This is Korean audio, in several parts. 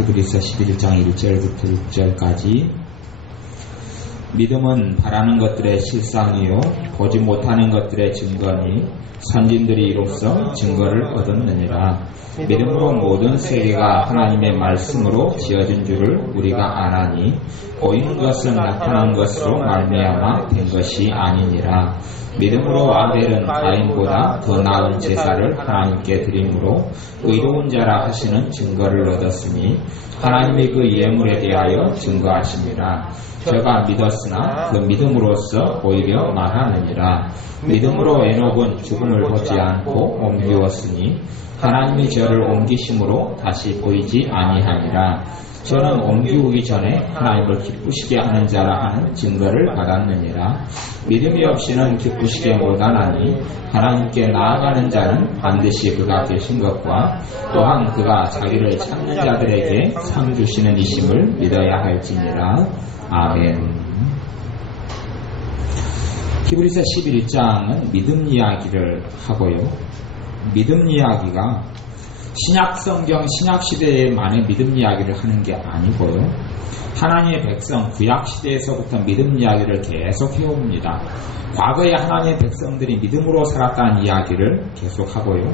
히브리서 11장 1절부터 6절까지. 믿음은 바라는 것들의 실상이요 보지 못하는 것들의 증거니 선진들이 이로써 증거를 얻었느니라. 믿음으로 모든 세계가 하나님의 말씀으로 지어진 줄을 우리가 아나니 보이는 것은 나타난 것으로 말미암아 된 것이 아니니라. 믿음으로 아벨은 가인보다 더 나은 제사를 하나님께 드림으로 의로운 자라 하시는 증거를 얻었으니 하나님이 그 예물에 대하여 증거하심이라. 저가 믿었으나 그 믿음으로써 오히려 말하느니라. 믿음으로 에녹은 죽음을 보지 않고 옮기었으니 하나님이 저를 옮기심으로 다시 보이지 아니하니라. 저는 옮기우기 전에 하나님을 기쁘시게 하는 자라 하는 증거를 받았느니라. 믿음이 없이는 기쁘시게 못하나니 하나님께 나아가는 자는 반드시 그가 계신 것과 또한 그가 자기를 찾는 자들에게 상 주시는 이심을 믿어야 할지니라. 아멘. 히브리서 11장은 믿음 이야기를 하고요. 믿음 이야기가 신약성경 신약시대에만의 믿음 이야기를 하는 게 아니고요. 하나님의 백성 구약시대에서부터 믿음 이야기를 계속 해옵니다. 과거에 하나님의 백성들이 믿음으로 살았다는 이야기를 계속하고요.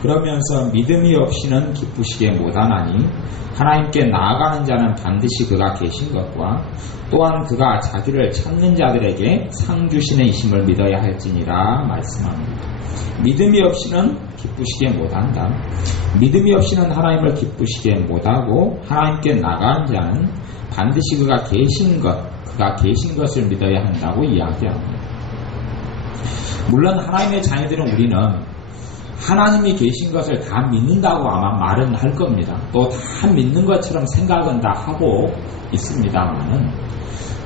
그러면서 믿음이 없이는 기쁘시게 못하나니 하나님께 나아가는 자는 반드시 그가 계신 것과 또한 그가 자기를 찾는 자들에게 상 주시는 이심을 믿어야 할지니라 말씀합니다. 믿음이 없이는 기쁘시게 못한다. 믿음이 없이는 하나님을 기쁘시게 못하고 하나님께 나간 자는 반드시 그가 계신 것을 믿어야 한다고 이야기합니다. 물론 하나님의 자녀들은 우리는 하나님이 계신 것을 다 믿는다고 아마 말은 할 겁니다. 또 다 믿는 것처럼 생각은 다 하고 있습니다만은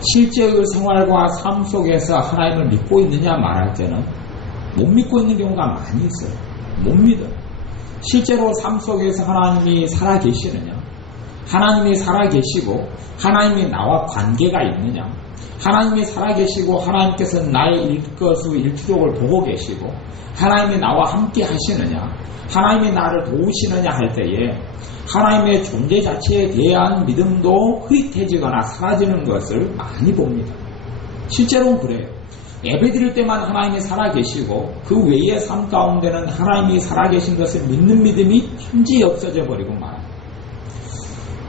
실제의 생활과 삶 속에서 하나님을 믿고 있느냐 말할 때는 못 믿고 있는 경우가 많이 있어요. 못 믿어요. 실제로 삶 속에서 하나님이 살아계시느냐, 하나님이 살아계시고 하나님이 나와 관계가 있느냐, 하나님이 살아계시고 하나님께서 나의 일거수일투족을 보고 계시고 하나님이 나와 함께 하시느냐, 하나님이 나를 도우시느냐 할 때에 하나님의 존재 자체에 대한 믿음도 흐릿해지거나 사라지는 것을 많이 봅니다. 실제로는 그래요. 예배드릴 때만 하나님이 살아계시고 그 외의 삶 가운데는 하나님이 살아계신 것을 믿는 믿음이 현저히 없어져 버리고 말합니다.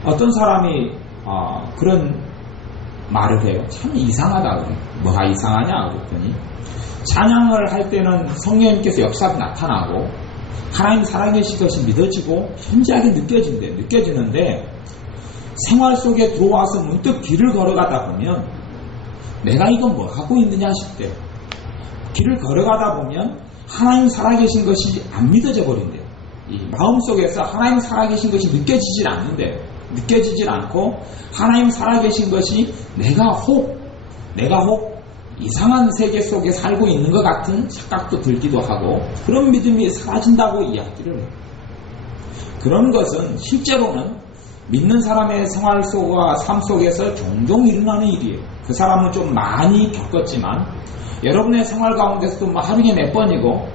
어떤 사람이 그런 말을 해요. 참 이상하다 그래요. 뭐가 이상하냐 그랬더니 찬양을 할 때는 성령님께서 역사가 나타나고 하나님 살아계신 것이 믿어지고 현저하게 느껴지는데 생활 속에 들어와서 문득 길을 걸어가다 보면 내가 이건 뭐 하고 있느냐 싶대요. 길을 걸어가다 보면 하나님 살아계신 것이 안 믿어져 버린대요. 이 마음속에서 하나님 살아계신 것이 느껴지질 않고 하나님 살아계신 것이 내가 혹 이상한 세계 속에 살고 있는 것 같은 착각도 들기도 하고 그런 믿음이 사라진다고 이야기를 해요. 그런 것은 실제로는 믿는 사람의 생활 속과 삶 속에서 종종 일어나는 일이에요. 그 사람은 좀 많이 겪었지만 여러분의 생활 가운데서도 하루에 몇 번이고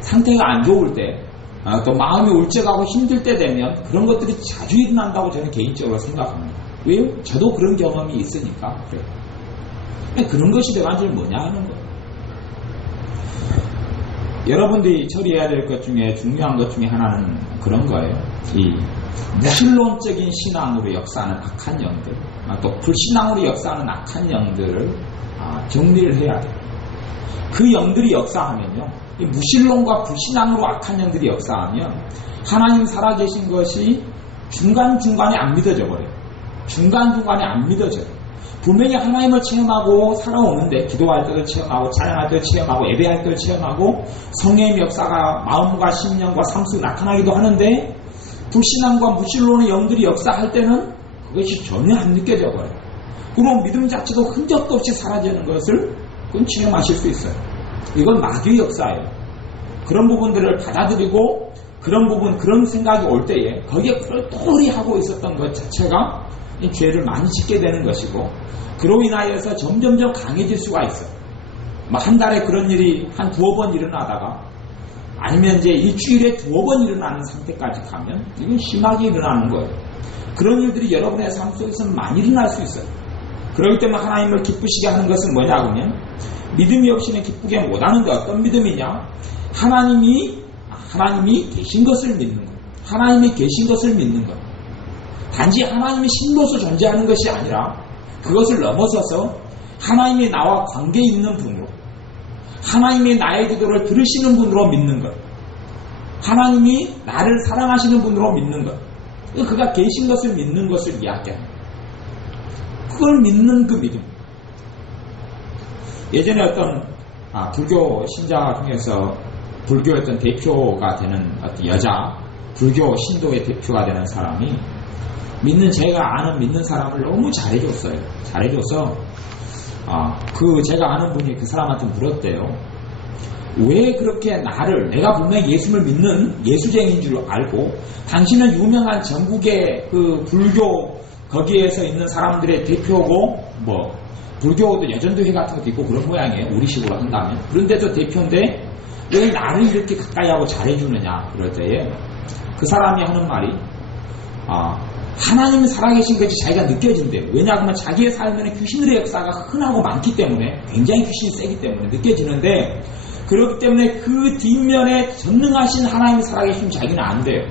상태가 안 좋을 때 또 마음이 울적하고 힘들 때 되면 그런 것들이 자주 일어난다고 저는 개인적으로 생각합니다. 왜요? 저도 그런 경험이 있으니까 그래요. 그런 것이 대관절 뭐냐 하는 거예요. 여러분들이 처리해야 될 것 중에 중요한 것 중에 하나는 그런 거예요. 이 무신론적인 신앙으로 역사하는 악한 영들, 또 불신앙으로 역사하는 악한 영들을 정리를 해야 돼요. 그 영들이 역사하면요, 이 무신론과 불신앙으로 악한 영들이 역사하면 하나님 살아계신 것이 중간중간에 안 믿어져 버려요. 중간중간에 안 믿어져요. 분명히 하나님을 체험하고 살아오는데 기도할 때도 체험하고 찬양할 때도 체험하고 예배할 때도 체험하고 성령의 역사가 마음과 심령과 삶 속에 나타나기도 하는데 불신앙과 무신론의 영들이 역사할 때는 그것이 전혀 안 느껴져 버려요. 그리고 믿음 자체도 흔적도 없이 사라지는 것을 그건 체험하실 수 있어요. 이건 마귀의 역사예요. 그런 부분들을 받아들이고 그런 생각이 올 때에 거기에 똘똘히 하고 있었던 것 자체가 이 죄를 많이 짓게 되는 것이고 그로 인하여서 점점점 강해질 수가 있어요. 한 달에 그런 일이 한 두어 번 일어나다가 아니면 이제 일주일에 두어 번 일어나는 상태까지 가면 이건 심하게 일어나는 거예요. 그런 일들이 여러분의 삶 속에서 많이 일어날 수 있어요. 그렇기 때문에 하나님을 기쁘시게 하는 것은 뭐냐 그러면 믿음이 없이는 기쁘게 못하는 게 어떤 믿음이냐? 하나님이 계신 것을 믿는 것. 하나님이 계신 것을 믿는 것. 단지 하나님이 신로서 존재하는 것이 아니라 그것을 넘어서서 하나님이 나와 관계 있는 분으로, 하나님이 나의 기도를 들으시는 분으로 믿는 것. 하나님이 나를 사랑하시는 분으로 믿는 것. 그가 계신 것을 믿는 것을 이야기합니다. 그걸 믿는 그 믿음. 예전에 어떤 불교 신자 중에서 불교의 어떤 대표가 되는 어떤 여자, 불교 신도의 대표가 되는 사람이 제가 아는 믿는 사람을 너무 잘해줬어요. 잘해줘서 제가 아는 분이 그 사람한테 물었대요. 왜 그렇게 내가 분명히 예수를 믿는 예수쟁인 줄 알고 당신은 유명한 전국의 그 불교 거기에서 있는 사람들의 대표고 불교도 여전도회 같은 것도 있고 그런 모양이에요. 우리식으로 한다면. 그런데도 대표인데 왜 나를 이렇게 가까이 하고 잘해주느냐 그럴 때에 그 사람이 하는 말이 하나님이 살아계신 것이 자기가 느껴진대요. 왜냐하면 자기의 삶에는 귀신들의 역사가 흔하고 많기 때문에 굉장히 귀신이 세기 때문에 느껴지는데 그렇기 때문에 그 뒷면에 전능하신 하나님이 살아계시면 자기는 안 돼요.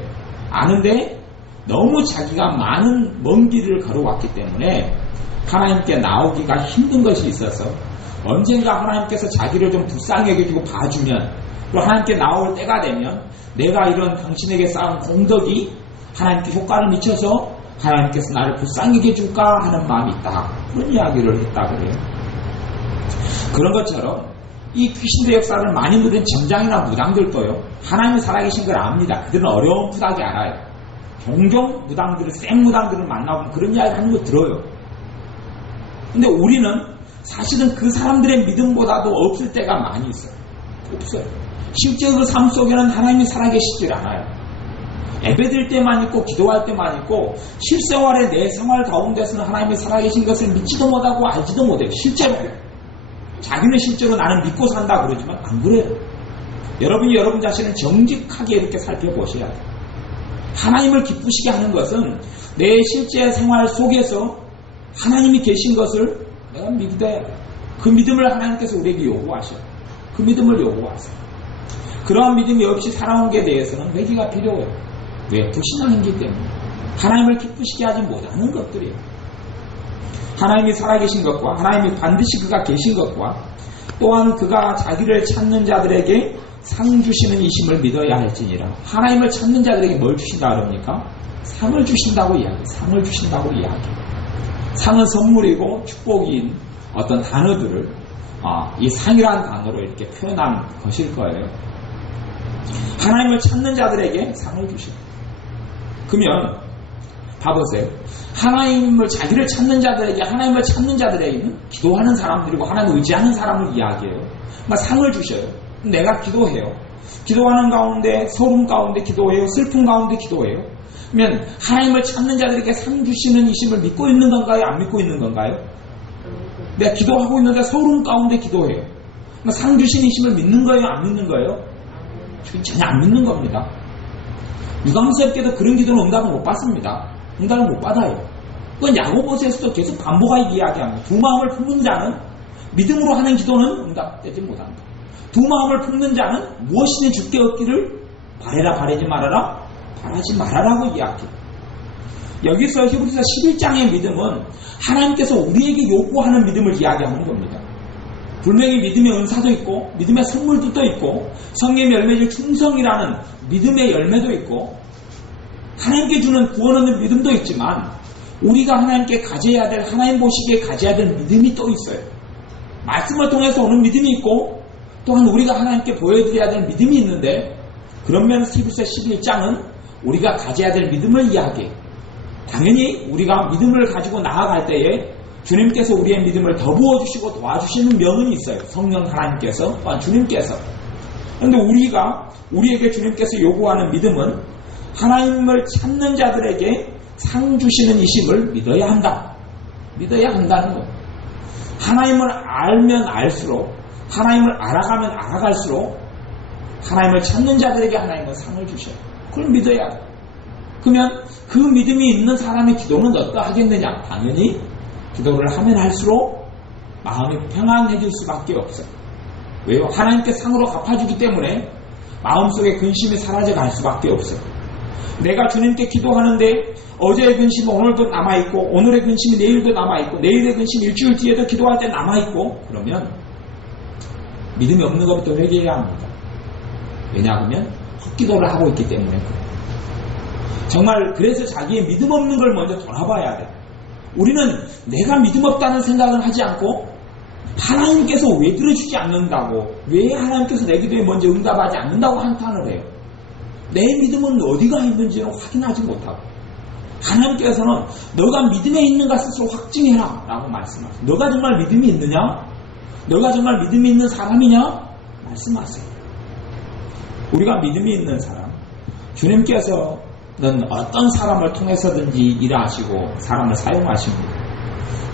아는데 너무 자기가 많은 먼 길을 걸어왔기 때문에 하나님께 나오기가 힘든 것이 있어서 언젠가 하나님께서 자기를 좀 불쌍히 여겨주고 봐주면 그리고 하나님께 나올 때가 되면 내가 이런 당신에게 쌓은 공덕이 하나님께 효과를 미쳐서 하나님께서 나를 불쌍히 여겨줄까 하는 마음이 있다. 그런 이야기를 했다 그래요. 그런 것처럼 이 귀신의 역사를 많이 누린 점장이나 무당들도요. 하나님이 살아계신 걸 압니다. 그들은 어려운 푸닥이 알아요. 종종 무당들을 생 무당들을 만나보면 그런 이야기 하는 거 들어요. 근데 우리는 사실은 그 사람들의 믿음보다도 없을 때가 많이 있어요. 없어요. 실제 그 삶 속에는 하나님이 살아계시질 않아요. 예배드릴 때만 있고 기도할 때만 있고 실생활의 내 생활 가운데서는 하나님이 살아계신 것을 믿지도 못하고 알지도 못해요. 실제로. 자기는 실제로 나는 믿고 산다 그러지만 안 그래요. 여러분이 여러분 자신을 정직하게 이렇게 살펴보셔야 돼요. 하나님을 기쁘시게 하는 것은 내 실제 생활 속에서 하나님이 계신 것을 내가 믿어야 돼. 그 믿음을 하나님께서 우리에게 요구하셔요. 그 믿음을 요구하세요. 그러한 믿음이 없이 살아온 게 대해서는 회개가 필요해요. 왜? 불신앙 행기 때문에. 하나님을 기쁘시게 하지 못하는 것들이에요. 하나님이 살아계신 것과 하나님이 반드시 그가 계신 것과 또한 그가 자기를 찾는 자들에게 상 주시는 이심을 믿어야 할지니라. 하나님을 찾는 자들에게 뭘 주신다 그럽니까? 상을 주신다고 이야기해요. 상을 주신다고 이야기해요. 상은 선물이고 축복인 어떤 단어들을 이 상이라는 단어로 이렇게 표현한 것일 거예요. 하나님을 찾는 자들에게 상을 주시고 그러면 봐보세요. 자기를 찾는 자들에게 하나님을 찾는 자들에게는 기도하는 사람들이고 하나님을 의지하는 사람을 이야기해요. 상을 주셔요. 내가 기도해요. 기도하는 가운데 서름 가운데 기도해요. 슬픔 가운데 기도해요. 그러면 하나님을 찾는 자들에게 상 주시는 이심을 믿고 있는 건가요? 안 믿고 있는 건가요? 내가 기도하고 있는데 서름 가운데 기도해요. 상 주시는 이심을 믿는 거예요? 안 믿는 거예요? 전혀 안 믿는 겁니다. 유감스럽게도 그런 기도는 응답을 못 받습니다. 응답을 못 받아요. 그건 야고보서에서도 계속 반복하게 이야기합니다. 두 마음을 품는 자는 믿음으로 하는 기도는 응답되지 못한다. 두 마음을 품는 자는 무엇이든 주께 얻기를 바라라 바라지 말아라 바라지 말아라고 이야기해요. 여기서 히브리서 11장의 믿음은 하나님께서 우리에게 요구하는 믿음을 이야기하는 겁니다. 분명히 믿음의 은사도 있고 믿음의 선물도 있고 성령의 열매질 충성이라는 믿음의 열매도 있고 하나님께 주는 구원 얻는 믿음도 있지만 우리가 하나님께 가져야 될 하나님 보시기에 가져야 될 믿음이 또 있어요. 말씀을 통해서 오는 믿음이 있고 또한 우리가 하나님께 보여드려야 될 믿음이 있는데 그런 면에서 히브리서 11장은 우리가 가져야 될 믿음을 이야기해요. 당연히 우리가 믿음을 가지고 나아갈 때에 주님께서 우리의 믿음을 더 부어주시고 도와주시는 면은 있어요. 성령 하나님께서 또한 주님께서. 그런데 우리에게 주님께서 요구하는 믿음은 하나님을 찾는 자들에게 상 주시는 이심을 믿어야 한다. 믿어야 한다는 거예요. 하나님을 알면 알수록 하나님을 알아가면 알아갈수록 하나님을 찾는 자들에게 하나님은 상을 주셔요. 그걸 믿어야 돼요. 그러면 그 믿음이 있는 사람의 기도는 어떠하겠느냐? 당연히 기도를 하면 할수록 마음이 평안해질 수밖에 없어요. 왜요? 하나님께 상으로 갚아주기 때문에 마음속에 근심이 사라져갈 수밖에 없어요. 내가 주님께 기도하는데 어제의 근심은 오늘도 남아있고 오늘의 근심이 내일도 남아있고 내일의 근심이 일주일 뒤에도 기도할 때 남아있고 그러면 믿음이 없는 것부터 회개해야 합니다. 왜냐하면 헛기도를 하고 있기 때문에 정말 그래서 자기의 믿음 없는 걸 먼저 돌아봐야 돼. 우리는 내가 믿음 없다는 생각을 하지 않고 하나님께서 왜 들어주지 않는다고, 왜 하나님께서 내 기도에 먼저 응답하지 않는다고 한탄을 해요. 내 믿음은 어디가 있는지는 확인하지 못하고 하나님께서는 너가 믿음에 있는가 스스로 확증해라 라고 말씀하세요. 너가 정말 믿음이 있느냐? 너가 정말 믿음이 있는 사람이냐? 말씀하세요. 우리가 믿음이 있는 사람, 주님께서는 어떤 사람을 통해서든지 일하시고 사람을 사용하십니다.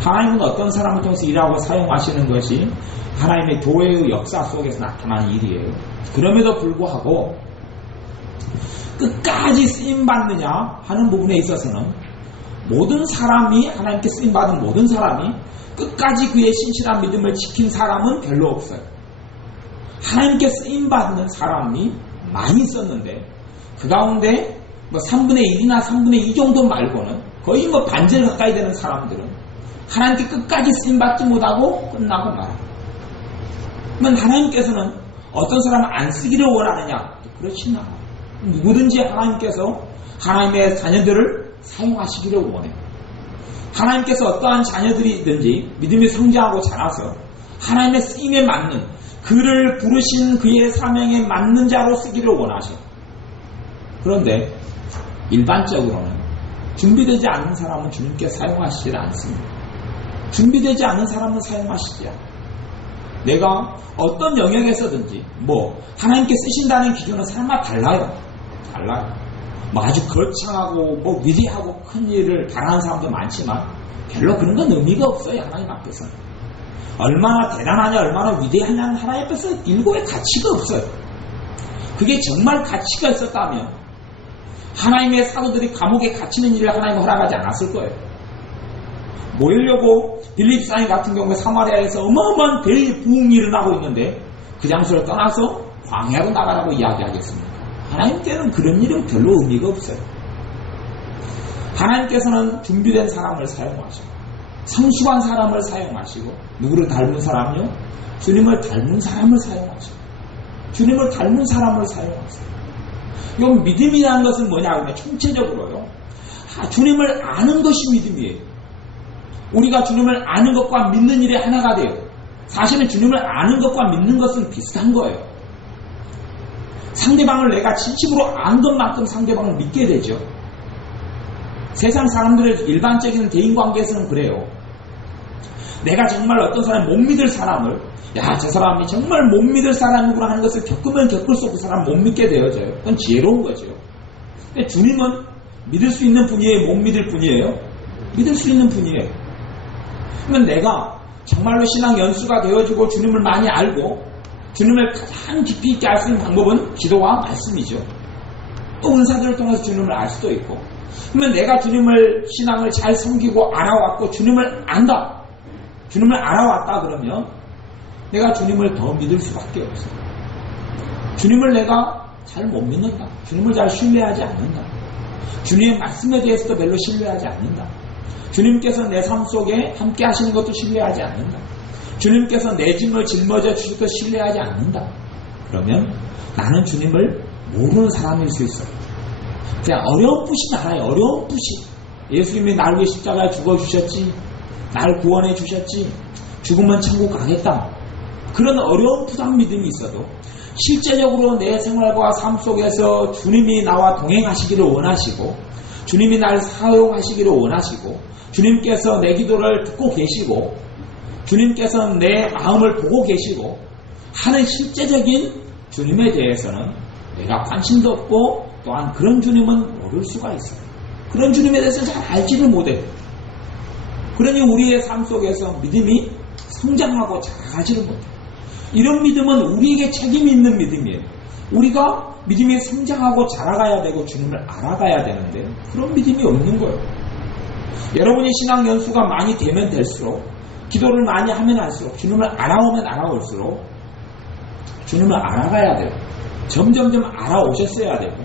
하나님은 어떤 사람을 통해서 일하고 사용하시는 것이 하나님의 교회의 역사 속에서 나타나는 일이에요. 그럼에도 불구하고 끝까지 쓰임받느냐 하는 부분에 있어서는 모든 사람이, 하나님께 쓰임받은 모든 사람이 끝까지 그의 신실한 믿음을 지킨 사람은 별로 없어요. 하나님께 쓰임받는 사람이 많이 있었는데 그 가운데 3분의 1이나 3분의 2 정도 말고는 거의 반절 가까이 되는 사람들은 하나님께 끝까지 쓰임받지 못하고 끝나고 말아요. 그러면 하나님께서는 어떤 사람을 안 쓰기를 원하느냐? 그렇지 않아요. 누구든지 하나님께서 하나님의 자녀들을 사용하시기를 원해요. 하나님께서 어떠한 자녀들이든지 믿음이 성장하고 자라서 하나님의 쓰임에 맞는, 그를 부르신 그의 사명에 맞는 자로 쓰기를 원하셔. 그런데 일반적으로는 준비되지 않은 사람은 주님께 사용하시지 않습니다. 준비되지 않은 사람은 사용하시지 않아요. 내가 어떤 영역에서든지 하나님께 쓰신다는 기준은 사람마다 달라요. 아주 거창하고 위대하고 큰 일을 바라는 사람도 많지만 별로 그런 건 의미가 없어요. 하나님 앞에서는. 얼마나 대단하냐, 얼마나 위대하냐는 하나님 앞에서 일고의 가치가 없어요. 그게 정말 가치가 있었다면 하나님의 사도들이 감옥에 갇히는 일을 하나님은 허락하지 않았을 거예요. 모이려고 빌립사인 같은 경우에 사마리아에서 어마어마한 대부흥이 일어나고 있는데 그 장소를 떠나서 광야로 나가라고 이야기하겠습니다. 하나님께는 그런 일은 별로 의미가 없어요. 하나님께서는 준비된 사람을 사용하시고 성숙한 사람을 사용하시고 누구를 닮은 사람요? 주님을 닮은 사람을 사용하시고 주님을 닮은 사람을 사용하세요. 이 믿음이라는 것은 뭐냐면 총체적으로요. 주님을 아는 것이 믿음이에요. 우리가 주님을 아는 것과 믿는 일이 하나가 돼요. 사실은 주님을 아는 것과 믿는 것은 비슷한 거예요. 상대방을 내가 진심으로 아는 것만큼 상대방을 믿게 되죠. 세상 사람들의 일반적인 대인관계에서는 그래요. 내가 정말 어떤 사람 못 믿을 사람을 저 사람이 정말 못 믿을 사람이구나 하는 것을 겪으면 겪을수록 그 사람 못 믿게 되어져요. 그건 지혜로운 거죠. 근데 주님은 믿을 수 있는 분이에요? 못 믿을 분이에요? 믿을 수 있는 분이에요. 그러면 내가 정말로 신앙 연수가 되어지고 주님을 많이 알고 주님을 가장 깊이 있게 알 수 있는 방법은 기도와 말씀이죠. 또 은사들을 통해서 주님을 알 수도 있고. 그러면 내가 주님을 신앙을 잘 섬기고 알아왔고 주님을 안다. 주님을 알아왔다 그러면 내가 주님을 더 믿을 수밖에 없어요. 주님을 내가 잘 못 믿는다. 주님을 잘 신뢰하지 않는다. 주님의 말씀에 대해서도 별로 신뢰하지 않는다. 주님께서 내 삶 속에 함께 하시는 것도 신뢰하지 않는다. 주님께서 내 짐을 짊어져 주실 것 신뢰하지 않는다. 그러면 나는 주님을 모르는 사람일 수 있어요. 그냥 어렴풋이 알아요. 어렴풋이. 예수님이 나를 위해 십자가에 죽어주셨지. 나를 구원해 주셨지. 죽으면 천국 가겠다. 그런 어렴풋한 믿음이 있어도 실제적으로 내 생활과 삶 속에서 주님이 나와 동행하시기를 원하시고 주님이 나를 사용하시기를 원하시고 주님께서 내 기도를 듣고 계시고 주님께서 내 마음을 보고 계시고 하는 실제적인 주님에 대해서는 내가 관심도 없고 또한 그런 주님은 모를 수가 있어요. 그런 주님에 대해서 잘 알지를 못해요. 그러니 우리의 삶 속에서 믿음이 성장하고 자라지를 못해요. 이런 믿음은 우리에게 책임이 있는 믿음이에요. 우리가 믿음이 성장하고 자라가야 되고 주님을 알아가야 되는데 그런 믿음이 없는 거예요. 여러분이 신앙 연수가 많이 되면 될수록 기도를 많이 하면 할수록 주님을 알아오면 알아올수록 주님을 알아가야 돼요. 점점점 알아오셨어야 되고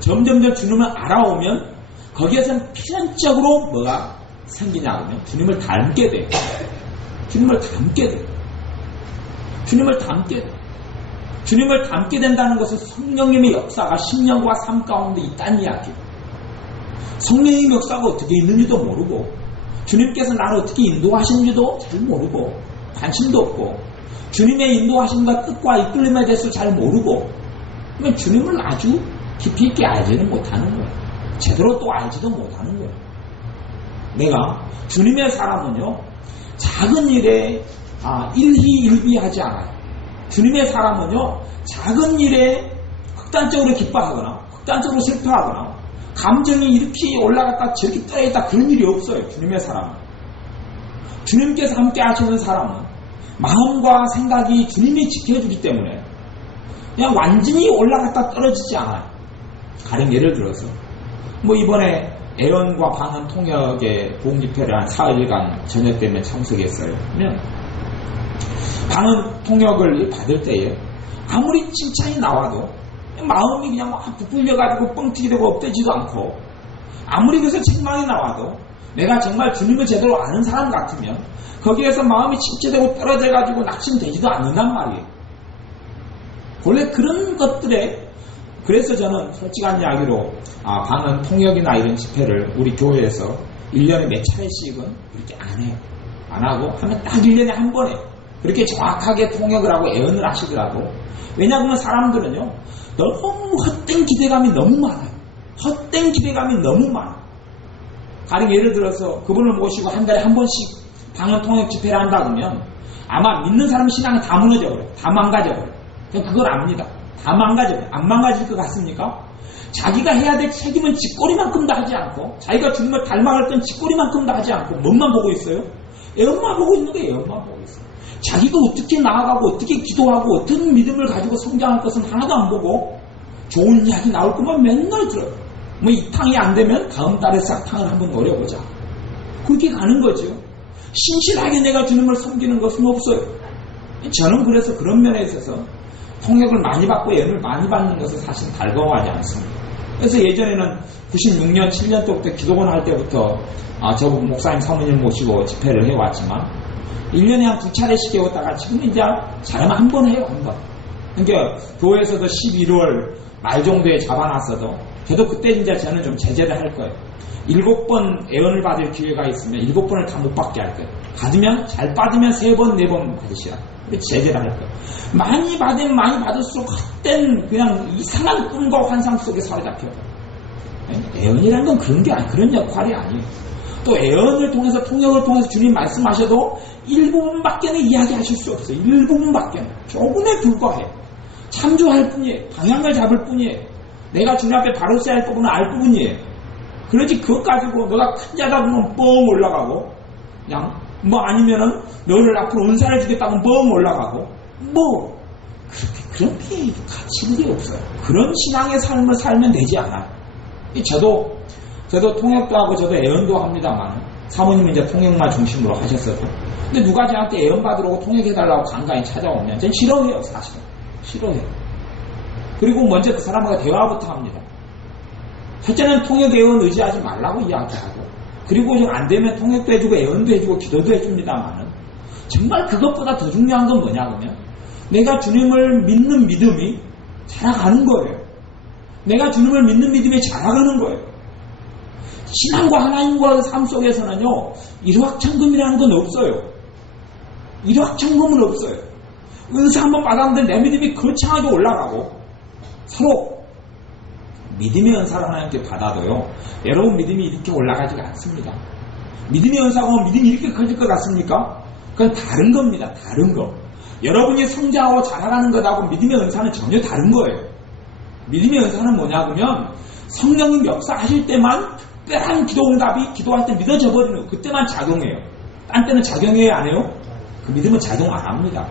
점점점 주님을 알아오면 거기에서는 필연적으로 뭐가 생기냐 하면 주님을 닮게 돼요. 주님을 닮게 돼요. 주님을 닮게 돼요. 주님을 닮게 된다는 것은 성령님의 역사가 10년과 삶 가운데 있다는 이야기예요. 성령의 역사가 어떻게 있는지도 모르고 주님께서 나를 어떻게 인도하시는지도 잘 모르고 관심도 없고 주님의 인도하심과 뜻과 이끌림에 대해서 잘 모르고 그러니까 주님을 아주 깊이 있게 알지는 못하는 거예요. 제대로 또 알지도 못하는 거예요. 내가 주님의 사람은요 작은 일에 일희일비하지 않아요. 주님의 사람은요 작은 일에 극단적으로 기뻐하거나 극단적으로 슬퍼하거나 감정이 이렇게 올라갔다 저렇게 떨어졌다 그런 일이 없어요. 주님의 사람은. 주님께서 함께 하시는 사람은 마음과 생각이 주님이 지켜주기 때문에 그냥 완전히 올라갔다 떨어지지 않아요. 가령 예를 들어서 이번에 애원과 방언 통역의 보험집회를 한 4일간 저녁 때문에 참석했어요. 그러면 방언 통역을 받을 때에 아무리 칭찬이 나와도 마음이 그냥 부풀려가지고 뻥튀기 되고 엎드지도 않고 아무리 그래서 책망이 나와도 내가 정말 주님을 제대로 아는 사람 같으면 거기에서 마음이 침체되고 떨어져가지고 낙심되지도 않는단 말이에요. 원래 그런 것들에 그래서 저는 솔직한 이야기로 방언 통역이나 이런 집회를 우리 교회에서 1년에 몇 차례씩은 그렇게 안 해요. 안 하고 하면 딱 1년에 한 번에 그렇게 정확하게 통역을 하고 애언을 하시더라도 왜냐하면 사람들은요 너무 헛된 기대감이 너무 많아요. 헛된 기대감이 너무 많아요. 가령 예를 들어서 그분을 모시고 한 달에 한 번씩 방언 통역 집회를 한다 그러면 아마 믿는 사람 신앙이 다 무너져버려요. 다 망가져버려요. 그걸 압니다. 다 망가져요. 안 망가질 것 같습니까? 자기가 해야 될 책임은 쥐꼬리만큼도 하지 않고 자기가 주님을 닮아갈 건 쥐꼬리만큼도 하지 않고 뭔만 보고 있어요? 애엄만 보고 있는 게 애엄만 보고 있어요. 자기가 어떻게 나아가고 어떻게 기도하고 어떤 믿음을 가지고 성장할 것은 하나도 안 보고 좋은 이야기 나올 것만 맨날 들어요. 이 탕이 안 되면 다음 달에 싹탕을 한번 노려보자. 그렇게 가는 거죠. 신실하게 내가 주님을 섬기는 것은 없어요. 저는 그래서 그런 면에 있어서 통역을 많이 받고 예언을 많이 받는 것은 사실 달가워하지 않습니다. 그래서 예전에는 96년, 7년 때부터 기도원 할 때부터 저 목사님 사모님 모시고 집회를 해왔지만 1년에 한 2차례씩 해왔다가 지금 이제 잘하면 한 번 해요. 한 번. 그러니까 교회에서도 11월 말 정도에 잡아놨어도 저도 그때 이제 저는 좀 제재를 할 거예요. 7번 애언을 받을 기회가 있으면 7번을 다 못 받게 할 거예요. 받으면 잘 받으면 3번, 4번 받으시라. 제재를 할 거예요. 많이 받으면 많이 받을수록 헛된 그냥 이상한 꿈과 환상 속에 사로잡혀요. 애언이라는 건 그런 게 아니에요. 그런 역할이 아니에요. 또 애언을 통해서 통역을 통해서 주님 말씀하셔도 일부분밖에는 이야기하실 수 없어요. 일부분밖에는 조금에 불과해요. 참조할 뿐이에요. 방향을 잡을 뿐이에요. 내가 주님 앞에 바로 서야 할 부분은 알 부분이에요. 그러지 그것 가지고 너가 큰 자다 보면 뻥 올라가고 그냥 아니면은 너를 앞으로 은사를 주겠다고 뻥 올라가고 그렇게 가치는 게 없어요. 그런 신앙의 삶을 살면 되지 않아요. 저도 통역도 하고 저도 애언도 합니다만 사모님은 이제 통역만 중심으로 하셨어도 근데 누가 저한테 애언 받으라고 통역해달라고 간간히 찾아오면 전 싫어해요. 사실은 싫어해요. 그리고 먼저 그 사람과 대화부터 합니다. 첫째는 통역 애언 의지하지 말라고 이야기하고 그리고 좀 안 되면 통역도 해주고 애언도 해주고 기도도 해줍니다만은 정말 그것보다 더 중요한 건 뭐냐 그러면 내가 주님을 믿는 믿음이 자라가는 거예요. 내가 주님을 믿는 믿음이 자라가는 거예요. 신앙과 하나님과의 삶 속에서는요 일확천금이라는 건 없어요. 일확천금은 없어요. 은사 한번 받았는데 내 믿음이 거창하게 올라가고 서로 믿음의 은사를 하나님께 받아도요 여러분 믿음이 이렇게 올라가지가 않습니다. 믿음의 은사가 오면 믿음이 이렇게 커질 것 같습니까? 그건 다른 겁니다. 다른 거. 여러분이 성장하고 자라가는 것하고 믿음의 은사는 전혀 다른 거예요. 믿음의 은사는 뭐냐 그러면 성령님 역사하실 때만 특별한 기도응답이 기도할 때 믿어져 버리는 그때만 작용해요. 딴 때는 작용해야 안 해요? 그 믿음은 작용 안 합니다.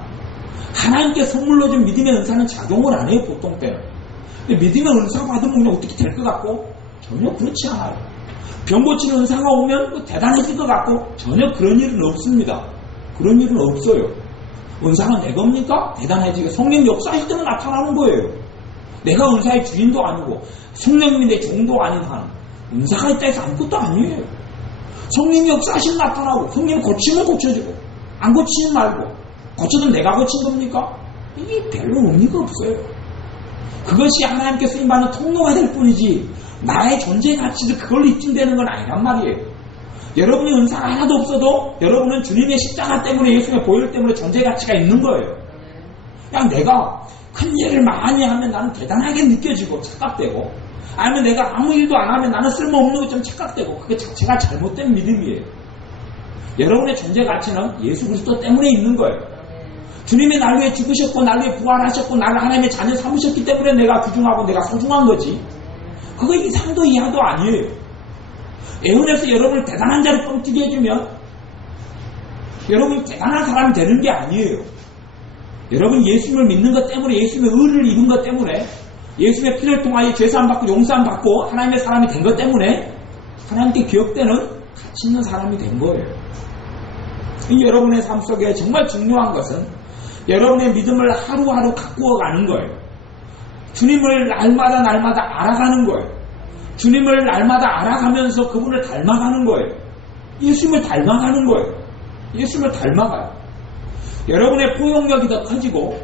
하나님께 선물로 준 믿음의 은사는 작용을 안 해요, 보통 때는. 근데 믿음의 은사 받으면 그냥 어떻게 될 것 같고? 전혀 그렇지 않아요. 병 고치는 은사가 오면 대단해질 것 같고? 전혀 그런 일은 없습니다. 그런 일은 없어요. 은사가 내 겁니까? 대단해지게 성령 역사할 때는 나타나는 거예요. 내가 은사의 주인도 아니고 성령님이 내 종도 아닌 한 은사가 있다 해서 아무것도 아니에요. 성령이 역사하시면 나타나고 성령 고치면 고쳐지고 안 고치면 말고 고쳐도 내가 고친 겁니까? 이게 별로 의미가 없어요. 그것이 하나님께 쓰임받는 통로가 될 뿐이지 나의 존재 가치도 그걸로 입증되는 건 아니란 말이에요. 여러분이 은사가 하나도 없어도 여러분은 주님의 십자가 때문에 예수님의 보혈 때문에 존재 가치가 있는 거예요. 그냥 내가 큰 일을 많이 하면 나는 대단하게 느껴지고 착각되고 아니면 내가 아무 일도 안 하면 나는 쓸모없는 것처럼 착각되고 그게 자체가 잘못된 믿음이에요. 여러분의 존재 가치는 예수 그리스도 때문에 있는 거예요. 주님이 날 위해 죽으셨고 날 위해 부활하셨고 나를 하나님의 자녀 삼으셨기 때문에 내가 귀중하고 내가 소중한 거지. 그거 이상도 이하도 아니에요. 애원해서 여러분을 대단한 자로 뻥튀기 해주면 여러분이 대단한 사람이 되는 게 아니에요. 여러분 예수님을 믿는 것 때문에 예수님의 의를 입은 것 때문에 예수님의 피를 통하여 죄사함 받고 용서함 받고 하나님의 사람이 된 것 때문에 하나님께 기억되는 가치 있는 사람이 된 거예요. 여러분의 삶 속에 정말 중요한 것은 여러분의 믿음을 하루하루 가꾸어가는 거예요. 주님을 날마다 알아가는 거예요. 주님을 날마다 알아가면서 그분을 닮아가는 거예요. 예수님을 닮아가는 거예요. 예수님을 닮아가요. 여러분의 포용력이 더 커지고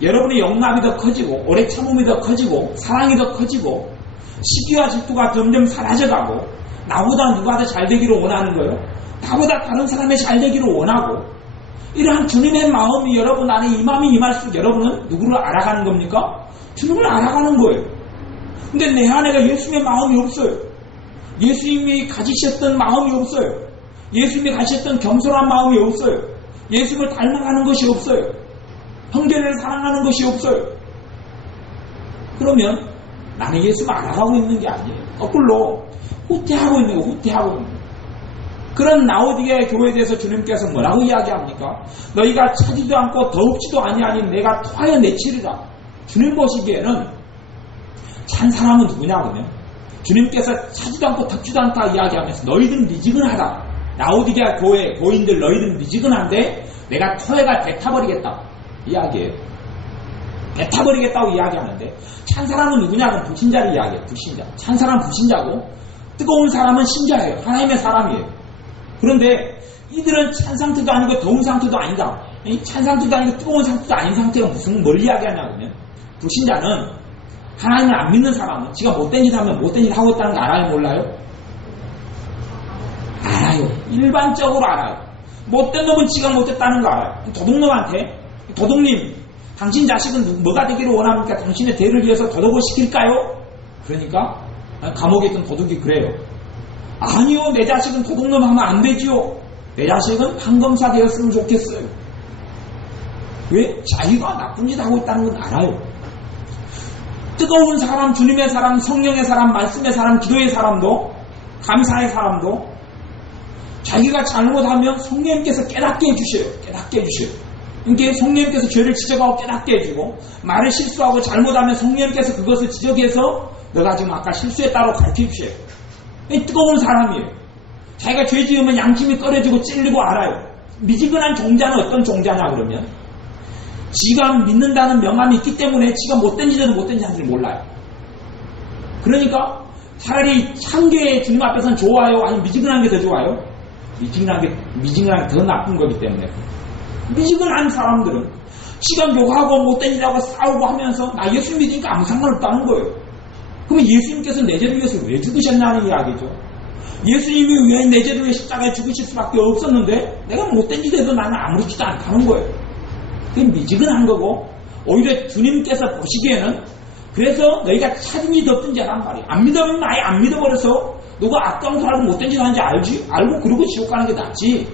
여러분의 영감이 더 커지고 오래 참음이 더 커지고 사랑이 더 커지고 시기와 질투가 점점 사라져가고 나보다 누가 더 잘 되기를 원하는 거예요. 나보다 다른 사람이 잘 되기를 원하고 이러한 주님의 마음이 여러분 안에 임함이 임할수록 여러분은 누구를 알아가는 겁니까? 주님을 알아가는 거예요. 근데 내 안에가 예수님의 마음이 없어요. 예수님이 가지셨던 마음이 없어요. 예수님이 가지셨던 겸손한 마음이 없어요. 예수님을 닮아가는 것이 없어요. 형제를 사랑하는 것이 없어요. 그러면 나는 예수를 알아가고 있는 게 아니에요. 거꾸로 후퇴하고 있는 거예요. 후퇴하고 있는 거예요. 그런 라오디게아 교회에 대해서 주님께서 뭐라고 이야기합니까? 너희가 차지도 않고 더욱지도 아니하니 내가 토하여 내치리라. 주님 보시기에는 찬 사람은 누구냐 그러면 주님께서 차지도 않고 덮지도 않다 이야기하면서 너희들은 미지근하다. 라오디게아 교회 교인들 너희들은 미지근한데 내가 토해가 뱉어버리겠다 이야기해요. 뱉어버리겠다고 이야기하는데 찬 사람은 누구냐 그럼 불신자를 이야기해요. 불신자. 찬 사람은 불신자고 뜨거운 사람은 신자예요. 하나님의 사람이에요. 그런데 이들은 찬 상태도 아니고 더운 상태도 아니다. 찬 상태도 아니고 뜨거운 상태도 아닌 상태가 무슨 뭘 이야기하냐 그러면 불신자는 하나님을 안 믿는 사람은 지가 못된 짓 하면 못된 짓 하고 있다는 거 알아요? 몰라요? 알아요. 일반적으로 알아요. 못된 놈은 지가 못됐다는 거 알아요. 도둑놈한테 도둑님 당신 자식은 뭐가 되기를 원합니까? 당신의 대를 위해서 도둑을 시킬까요? 그러니까 감옥에 있던 도둑이 그래요. 아니요, 내 자식은 도둑놈 하면 안 되지요. 내 자식은 판검사 되었으면 좋겠어요. 왜? 자기가 나쁜 짓 하고 있다는 건 알아요. 뜨거운 사람, 주님의 사람, 성령의 사람, 말씀의 사람, 기도의 사람도, 감사의 사람도 자기가 잘못하면 성령님께서 깨닫게 해주셔요. 깨닫게 해주셔요. 그러니까 성령님께서 죄를 지적하고 깨닫게 해주고 말을 실수하고 잘못하면 성령님께서 그것을 지적해서 너가 지금 아까 실수했다고 가르쳐주셔요. 뜨거운 사람이에요. 자기가 죄 지으면 양심이 꺼려지고 찔리고 알아요. 미지근한 종자는 어떤 종자냐 그러면 지가 믿는다는 명함이 있기 때문에 지가 못된 짓은 못된 짓 하는지 몰라요. 그러니까 차라리 참게 주님 앞에서는 좋아요? 아니면 미지근한 게 더 좋아요? 미지근한 게 더 나쁜 거기 때문에 미지근한 사람들은 지가 욕하고 못된 짓하고 싸우고 하면서 나 예수 믿으니까 아무 상관없다는 거예요. 그러면 예수님께서 내 죄를 위해서 왜 죽으셨냐는 이야기죠. 예수님이 왜 내 죄를 위해 십자가에 죽으실 수밖에 없었는데 내가 못된 짓 해도 나는 아무렇지도 않다는 거예요. 그게 미지근한 거고 오히려 주님께서 보시기에는 그래서 너희가 차든지 덮든지 하란 말이에요. 안 믿으면 아예 안 믿어버려서 누가 아까운 사람을 못된 짓 하는지 알지? 알고 그러고 지옥 가는 게 낫지.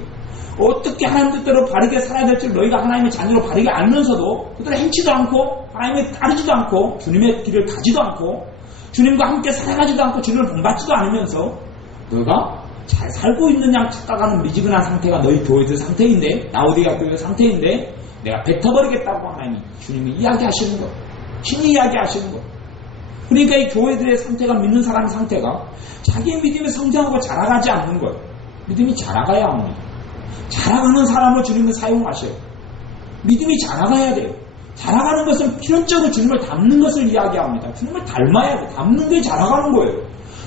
어떻게 하나님 뜻대로 바르게 살아야 될지 너희가 하나님의 자녀로 바르게 알면서도 그들을 행치도 않고 하나님을 따르지도 않고 주님의 길을 가지도 않고 주님과 함께 살아가지도 않고 주님을 본받지도 않으면서 너가 잘 살고 있느냐 착각하는 미지근한 상태가 너희 교회들 상태인데 라오디게아 교회 상태인데 내가 뱉어버리겠다고 하나님이 주님이 이야기하시는 것. 신이 이야기하시는 것. 그러니까 이 교회들의 상태가 믿는 사람의 상태가 자기 믿음이 성장하고 자라가지 않는 거예요. 믿음이 자라가야 합니다. 자라가는 사람을 주님은 사용하셔요. 믿음이 자라가야 돼요. 자라가는 것은 필연적으로 주님을 닮는 것을 이야기합니다. 주님을 닮아야 돼. 닮는 게 자라가는 거예요.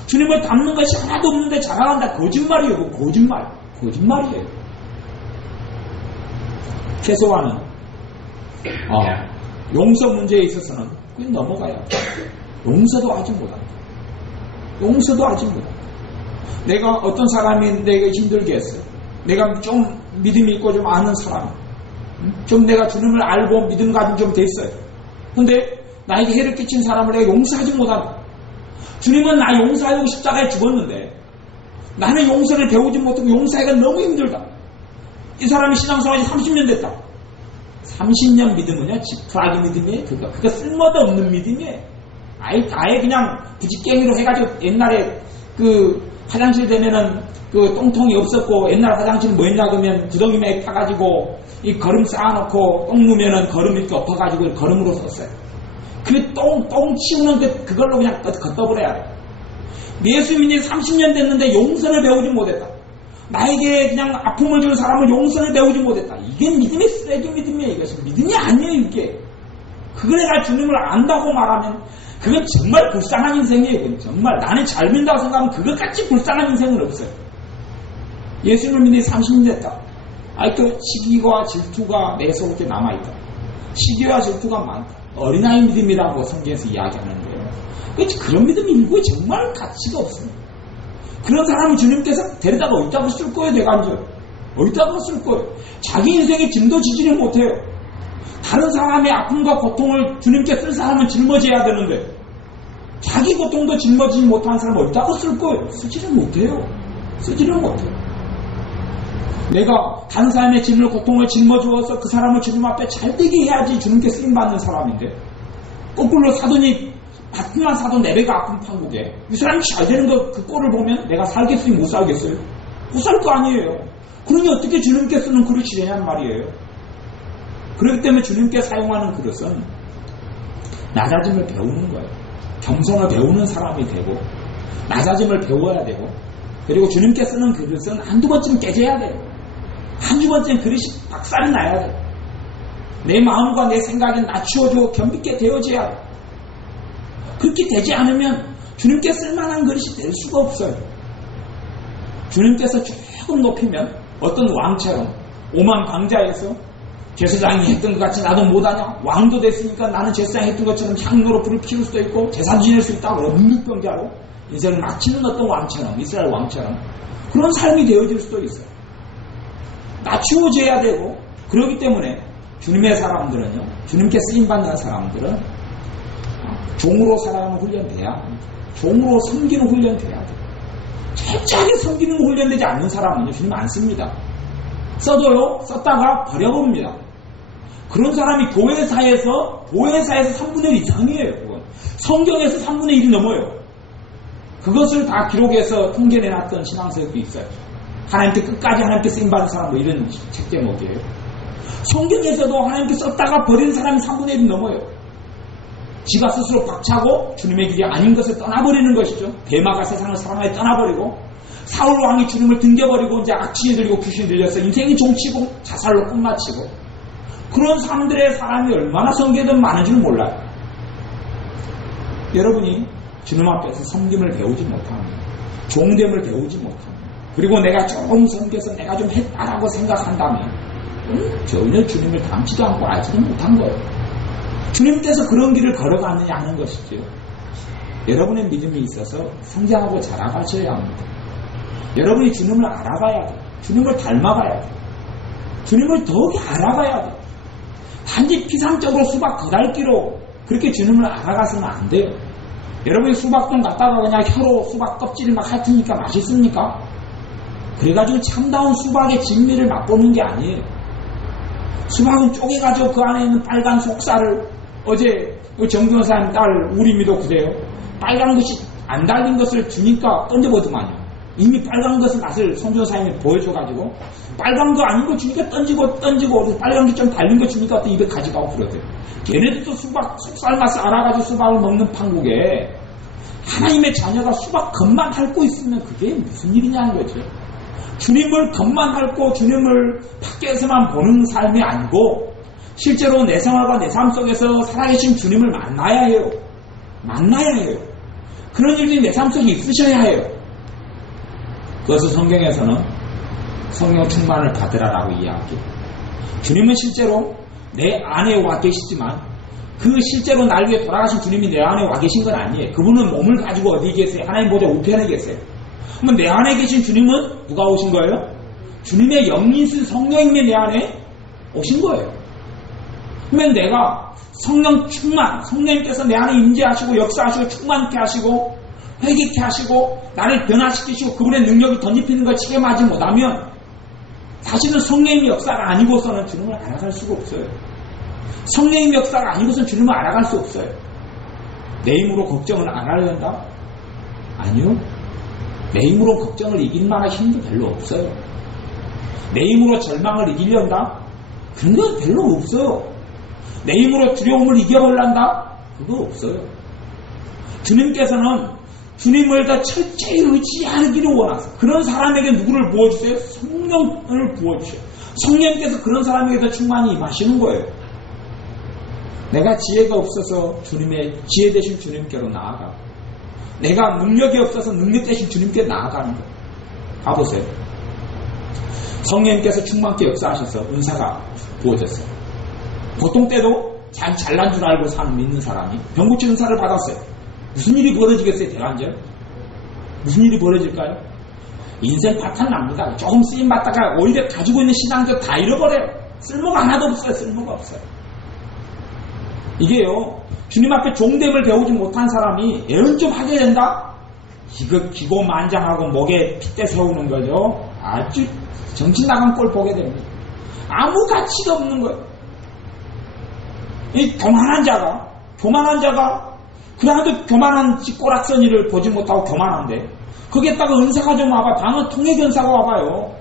주님을 닮는 것이 하나도 없는데 자라간다. 거짓말이에요. 거짓말이에요. 최소한은 용서 문제에 있어서는 그냥 넘어가야 돼. 용서도 아직 못한다. 내가 어떤 사람이 내가 힘들게 했어요. 내가 좀 믿음이 있고 좀 아는 사람, 좀 내가 주님을 알고 믿음 가진 좀 됐어요. 근데 나에게 해를 끼친 사람을 내가 용서하지 못한다. 주님은 나 용서하려고 십자가에 죽었는데 나는 용서를 배우지 못하고 용서하기가 너무 힘들다. 이 사람이 신앙생활이 30년 됐다. 30년 믿음은요, 지푸라기 믿음이에요. 그거 쓸모도 없는 믿음이에요. 아예 그냥 부지깽이로 해가지고 옛날에 그 화장실 되면은 그 똥통이 없었고 옛날 화장실은 뭐 했냐 그러면 구덩이에 타가지고 이 거름 쌓아놓고 똥 누면은 거름 이렇게 엎어가지고 거름으로 썼어요. 그 똥 치우는 그걸로 그냥 걷어버려야 돼. 예수 믿는 30년 됐는데 용서를 배우지 못했다. 나에게 그냥 아픔을 주는 사람을 용서를 배우지 못했다. 이게 믿음의 쓰레기 믿음이에요. 이것은 믿음이 아니에요. 이게. 그걸 내가 주님을 안다고 말하면 그건 정말 불쌍한 인생이에요. 그건 정말 나는 잘 믿는다고 생각하면 그것같이 불쌍한 인생은 없어요. 예수님을 믿는 30년 됐다. 그 시기와 질투가 내 속에 남아있다. 시기와 질투가 많다. 어린아이 믿음이라고 성경에서 이야기하는 거예요. 그런 믿음이 일구에 정말 가치가 없습니다. 그런 사람을 주님께서 데려다가 어디다가 쓸 거예요, 대간절? 어디다가 쓸 거예요? 자기 인생에 짐도 지지를 못해요. 다른 사람의 아픔과 고통을 주님께 쓸 사람은 짊어져야 되는데, 자기 고통도 짊어지지 못하는 사람은 어디다가 쓸 거예요? 쓰지를 못해요. 내가 다른 사람의 짐을 고통을 짊어주어서 그 사람을 주님 앞에 잘되게 해야지 주님께 쓰임받는 사람인데, 거꾸로 사돈이 아픔만 사도 내 배가 아픈 판국에 이 사람이 잘 되는 그 꼴을 보면 내가 살겠어요? 못 살겠어요? 못 살 거 아니에요. 그러니 어떻게 주님께 쓰는 그릇이 되냐는 말이에요. 그렇기 때문에 주님께 사용하는 그릇은 낮아짐을 배우는 거예요. 겸손을 배우는 사람이 되고 낮아짐을 배워야 되고, 그리고 주님께 쓰는 그릇은 한두 번쯤 깨져야 돼요. 한두 번쯤 그릇이 박살이 나야 돼요. 내 마음과 내 생각이 낮추어지고 겸비게 되어져야 돼요. 그렇게 되지 않으면 주님께 쓸만한 그릇이 될 수가 없어요. 주님께서 조금 높이면 어떤 왕처럼 오만방자에서 제사장이 했던 것 같이 나도 못하냐? 왕도 됐으니까 나는 제사장이 했던 것처럼 향로로 불을 피울 수도 있고 제사 지낼 수 있다고 음육병자로 인생을 마치는 어떤 왕처럼, 이스라엘 왕처럼 그런 삶이 되어질 수도 있어요. 낮추어져야 되고, 그렇기 때문에 주님의 사람들은요, 주님께 쓰임받는 사람들은 종으로 살아가는 훈련돼야 합니다. 종으로 섬기는 훈련돼야 돼요. 철저하게 섬기는 훈련되지 않는 사람은요, 주님 안 씁니다. 써도요, 썼다가 버려봅니다. 그런 사람이 교회사에서 3분의 1 이상이에요. 그건. 성경에서 3분의 1이 넘어요. 그것을 다 기록해서 통계내놨던 신앙서역도 있어요. 하나님께 끝까지 하나님께 쓰임받은 사람, 뭐 이런 책 제목이에요. 성경에서도 하나님께 썼다가 버리는 사람이 3분의 1이 넘어요. 지가 스스로 박차고 주님의 길이 아닌 것을 떠나버리는 것이죠. 대마가 세상을 사랑하여 떠나버리고, 사울 왕이 주님을 등겨버리고 이제 악취에 들리고 귀신에 들려서 인생이 종치고 자살로 끝마치고, 그런 사람들의 사람이 얼마나 성경에는 많은지는 몰라요. 여러분이 주님 앞에서 섬김을 배우지 못합니다. 종됨을 배우지 못합니다. 그리고 내가 조금 섬겨서 내가 좀 했다라고 생각한다면 전혀 주님을 닮지도 않고 알지도 못한 거예요. 주님께서 그런 길을 걸어가느냐 하는 것이죠. 여러분의 믿음이 있어서 성장하고 자라가셔야 합니다. 여러분이 주님을 알아가야 돼요. 주님을 닮아가야 돼요. 주님을 더욱이 알아가야 돼요. 단지 피상적으로 수박 겉핥기로 그렇게 주님을 알아가서는 안 돼요. 여러분이 수박 좀 갖다가 그냥 혀로 수박 껍질을 막 핥으니까 맛있습니까? 그래가지고 참다운 수박의 진미를 맛보는 게 아니에요. 수박은 쪼개가지고 그 안에 있는 빨간 속살을, 어제 정교사님 딸 우리미도 그래요. 빨간 것이 안 달린 것을 주니까 던져보더만요. 이미 빨간 것의 맛을 성전사님이 보여줘가지고 빨간 거 아닌 거 주니까 던지고 빨간 게 좀 달린 거 주니까 또 입에 가져가고 그러대. 얘네들도 수박 속살 맛을 알아가지고 수박을 먹는 판국에 하나님의 자녀가 수박 겉만 핥고 있으면 그게 무슨 일이냐는 거죠. 주님을 겉만 핥고 주님을 밖에서만 보는 삶이 아니고 실제로 내 생활과 내 삶 속에서 살아계신 주님을 만나야 해요. 그런 일들이 내 삶 속에 있으셔야 해요. 그래서 성경에서는 성령 충만을 받으라라고 이야기해요. 주님은 실제로 내 안에 와 계시지만 그 실제로 날 위해 돌아가신 주님이 내 안에 와 계신 건 아니에요. 그분은 몸을 가지고 어디 계세요? 하나님 보좌 우편에 계세요. 그러면 내 안에 계신 주님은 누가 오신 거예요? 주님의 영이신 성령님이 내 안에 오신 거예요. 그러면 내가 성령 충만, 성령님께서 내 안에 임재하시고 역사하시고 충만케 하시고 회개케 하시고 나를 변화시키시고 그분의 능력이 덧입히는 걸 체험하지 못하면 사실은 성령님의 역사가 아니고서는 주님을 알아갈 수가 없어요. 성령님의 역사가 아니고서는 주님을 알아갈 수 없어요. 내 힘으로 걱정을 안 하려는다? 아니요. 내 힘으로 걱정을 이길 만한 힘도 별로 없어요. 내 힘으로 절망을 이기려한다? 그런 건 별로 없어요. 내 힘으로 두려움을 이겨보려한다? 그거 없어요. 주님께서는 주님을 더 철저히 의지하기를 원하세요. 그런 사람에게 누구를 부어주세요? 성령을 부어주세요. 성령께서 그런 사람에게 더 충만히 임하시는 거예요. 내가 지혜가 없어서 주님의 지혜 되신 주님께로 나아가. 내가 능력이 없어서 능력 되신 주님께 나아가는 거예요. 가보세요. 성령님께서 충만케 역사하셔서 은사가 부어졌어요. 보통 때도 자기 잘난 줄 알고 사는 믿는 사람이 병고치 은사를 받았어요. 무슨 일이 벌어지겠어요? 대관절? 무슨 일이 벌어질까요? 인생 파탄 납니다. 조금 쓰임받다가 오히려 가지고 있는 신앙도 다 잃어버려요. 쓸모가 하나도 없어요. 쓸모가 없어요. 이게요, 주님 앞에 종됨을 배우지 못한 사람이 예언 좀 하게 된다? 이거 기고만장하고 목에 핏대 세우는 거죠. 아주 정신 나간 꼴 보게 됩니다. 아무 가치도 없는 거예요. 이 교만한 자가 그래도 교만한 꼬락서니를 보지 못하고 교만한데 거기에다가 은사가 좀 와봐. 방언 통역 은사가 와봐요.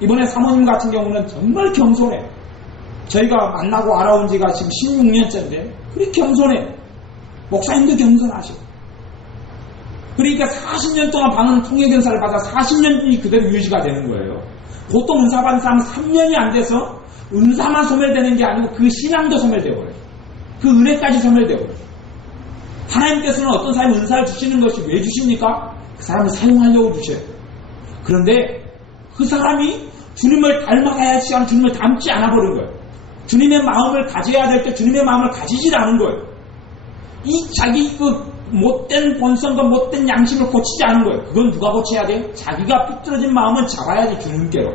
이번에 사모님 같은 경우는 정말 겸손해. 저희가 만나고 알아온 지가 지금 16년째인데 그렇게 겸손해. 목사님도 겸손하시고. 그러니까 40년 동안 방언 통역 은사를 받아 40년이 그대로 유지가 되는 거예요. 보통 은사 받은 사람은 3년이 안 돼서 은사만 소멸되는 게 아니고 그 신앙도 소멸되어버려요. 그 은혜까지 소멸되어버려요. 하나님께서는 어떤 사람이 은사를 주시는 것이 왜 주십니까? 그 사람을 사용하려고 주셔요. 그런데 그 사람이 주님을 닮아가야 시간 주님을 닮지 않아 버린 거예요. 주님의 마음을 가져야 될 때 주님의 마음을 가지질 않은 거예요. 이 자기 그 못된 본성과 못된 양심을 고치지 않은 거예요. 그건 누가 고쳐야 돼요? 자기가 삐뚤어진 마음은 잡아야지 주님께로.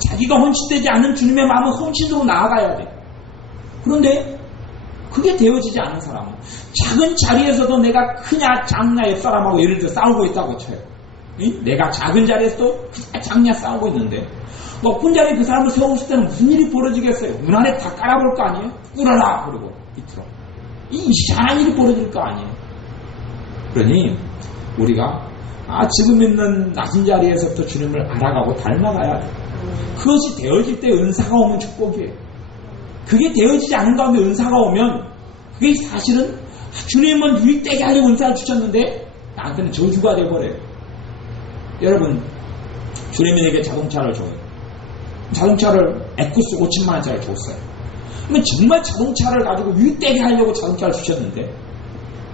자기가 헌신되지 않는 주님의 마음은 헌신으로 나아가야 돼요. 그런데 그게 되어지지 않은 사람은 작은 자리에서도 내가 크냐 작냐 옆 사람하고 예를 들어 싸우고 있다고 쳐요. 내가 작은 자리에서도 크냐 작냐 싸우고 있는데 높은 자리에 그 사람을 세웠을 때는 무슨 일이 벌어지겠어요? 문 안에 다 깔아볼 거 아니에요? 꿇어라 그러고 밑으로 이 이상한 일이 벌어질 거 아니에요? 그러니 우리가 지금 있는 낮은 자리에서부터 주님을 알아가고 닮아가야 돼요. 그것이 되어질 때 은사가 오면 축복이에요. 그게 되어지지 않은 가운데 은사가 오면 그게 사실은 주님은 유익되게 하려고 은사를 주셨는데 나한테는 저주가 되어버려요. 여러분 주님이 내게 자동차를 줘요. 자동차를 에쿠스 5천만원짜리 줬어요. 그러면 정말 자동차를 가지고 유익되게 하려고 자동차를 주셨는데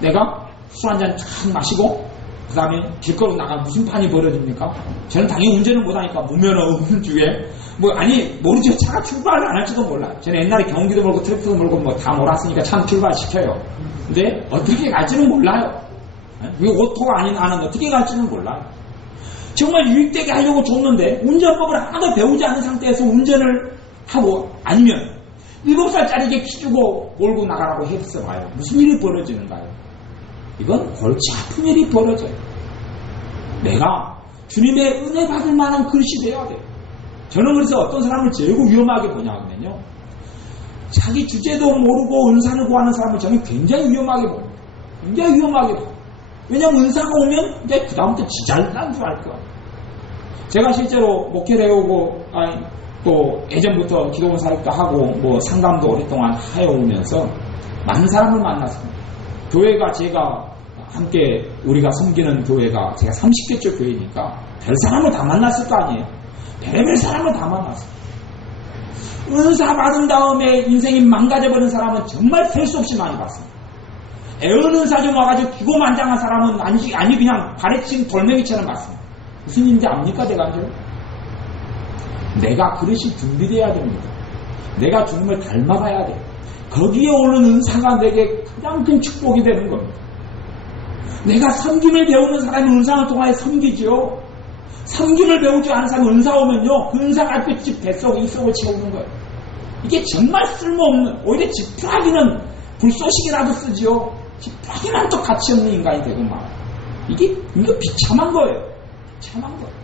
내가 술 한잔 쫙 마시고 그 다음에 길거리로 나가면 무슨 판이 벌어집니까? 저는 당연히 운전을 못하니까 무면허 음주에 모르죠. 차가 출발을 안 할지도 몰라요. 저는 옛날에 경기도 몰고 트랙터도 몰고 다 몰았으니까 참 출발시켜요. 근데 어떻게 갈지는 몰라요. 이거 오토가 아닌 나는 어떻게 갈지는 몰라요. 정말 유익되게 하려고 줬는데 운전법을 하나도 배우지 않은 상태에서 운전을 하고 아니면 7살짜리에게 키 주고 몰고 나가라고 했어 봐요. 무슨 일이 벌어지는가요? 이건 골치 아픈 일이 벌어져요. 내가 주님의 은혜 받을 만한 그릇이 돼야 돼요. 저는 그래서 어떤 사람을 제일 위험하게 보냐면요. 자기 주제도 모르고 은사를 구하는 사람을 저는 굉장히 위험하게 봅니다. 굉장히 위험하게 봅니다. 왜냐면 은사가 오면 이제 그다음부터 지잘난 줄 알 거야. 제가 실제로 목회를 해오고, 또 예전부터 기도원 사역도 하고, 뭐 상담도 오랫동안 해오면서 많은 사람을 만났습니다. 교회가 제가 함께 우리가 섬기는 교회가 제가 30개째 교회니까 별 사람을 다 만났을 거 아니에요. 별의별 사람을 다 만났어요. 은사 받은 다음에 인생이 망가져버린 사람은 정말 셀 수 없이 많이 봤습니다. 애은은사 좀 와가지고 기고만장한 사람은 아니 그냥 발에 친 돌멩이처럼 봤습니다. 무슨 일인지 압니까 대관절? 내가 그릇이 준비되어야 됩니다. 내가 주님을 닮아가야 돼. 거기에 오는 은사가 내게 가장 큰 축복이 되는 겁니다. 내가 섬김을 배우는 사람이 은사를 통하여 섬기지요. 섬김을 배우지 않은 사람이 은사 오면요, 그 은사가 그 집 뱃속 입속을 채우는 거예요. 이게 정말 쓸모없는, 오히려 지푸라기는 불쏘시개라도 쓰지요. 지푸라기는 또 가치 없는 인간이 되고 말아요. 이거 비참한 거예요. 비참한 거예요.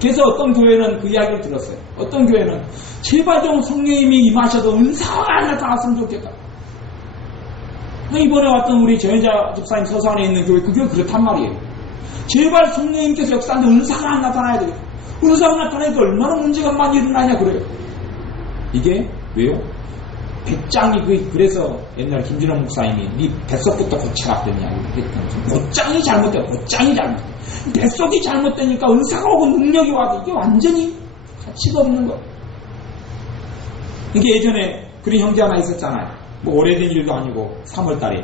그래서 어떤 교회는 그 이야기를 들었어요. 어떤 교회는 제발 좀 성령님이 임하셔도 은사가 안 나타났으면 좋겠다. 이번에 왔던 우리 전현자 집사님 서산에 있는 교회, 그 교회 그렇단 말이에요. 제발 성령님께서 역사하는데 은사가 안 나타나야 되겠다. 은사가 나타나니까 얼마나 문제가 많이 일어나냐 그래요. 이게 왜요? 배짱이 그래서 옛날 김진원 목사님이 네 뱃속부터 고쳐라 했더니 배짱이 잘못돼. 배짱이 잘못돼. 뱃속이 잘못되니까 은사가 오고 능력이 와도 이게 완전히 가치가 없는 거예요. 이게 예전에 그런 형제 하나 있었잖아요. 뭐 오래된 일도 아니고 3월달에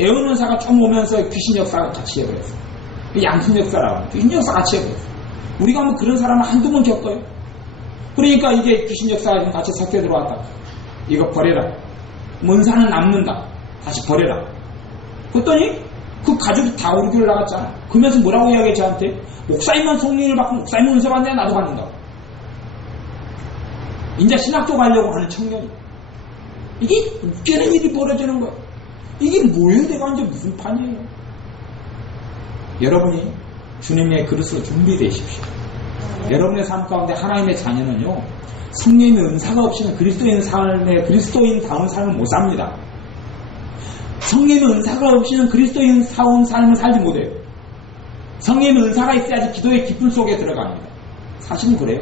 애원은사가 좀 오면서 귀신 역사가 같이 해버렸어요. 양심 역사라고 귀신 역사 같이 해버렸어요. 우리가 뭐 그런 사람을 한두 번 겪어요. 그러니까 이게 귀신 역사가 같이 섞여 들어왔다. 이거 버려라. 은사는 남는다. 다시 버려라. 그랬더니 그 가족이 다 우리 교회를 나갔잖아. 그러면서 뭐라고 이야기해 저한테? 목사님만 성령을 받고 목사님은 은사 받는데 나도 받는다. 이제 신학교 가려고 하는 청년이. 이게 웃기는 일이 벌어지는 거야. 이게 뭐예요? 내가 이제 무슨 판이에요? 여러분이 주님의 그릇으로 준비되십시오. 여러분의 삶 가운데 하나님의 자녀는요, 성령의 은사가 없이는 그리스도인다운 삶을 못 삽니다. 성령의 은사가 없이는 그리스도인다운 삶을 살지 못해요. 성령의 은사가 있어야지 기도의 깊음 속에 들어갑니다. 사실은 그래요.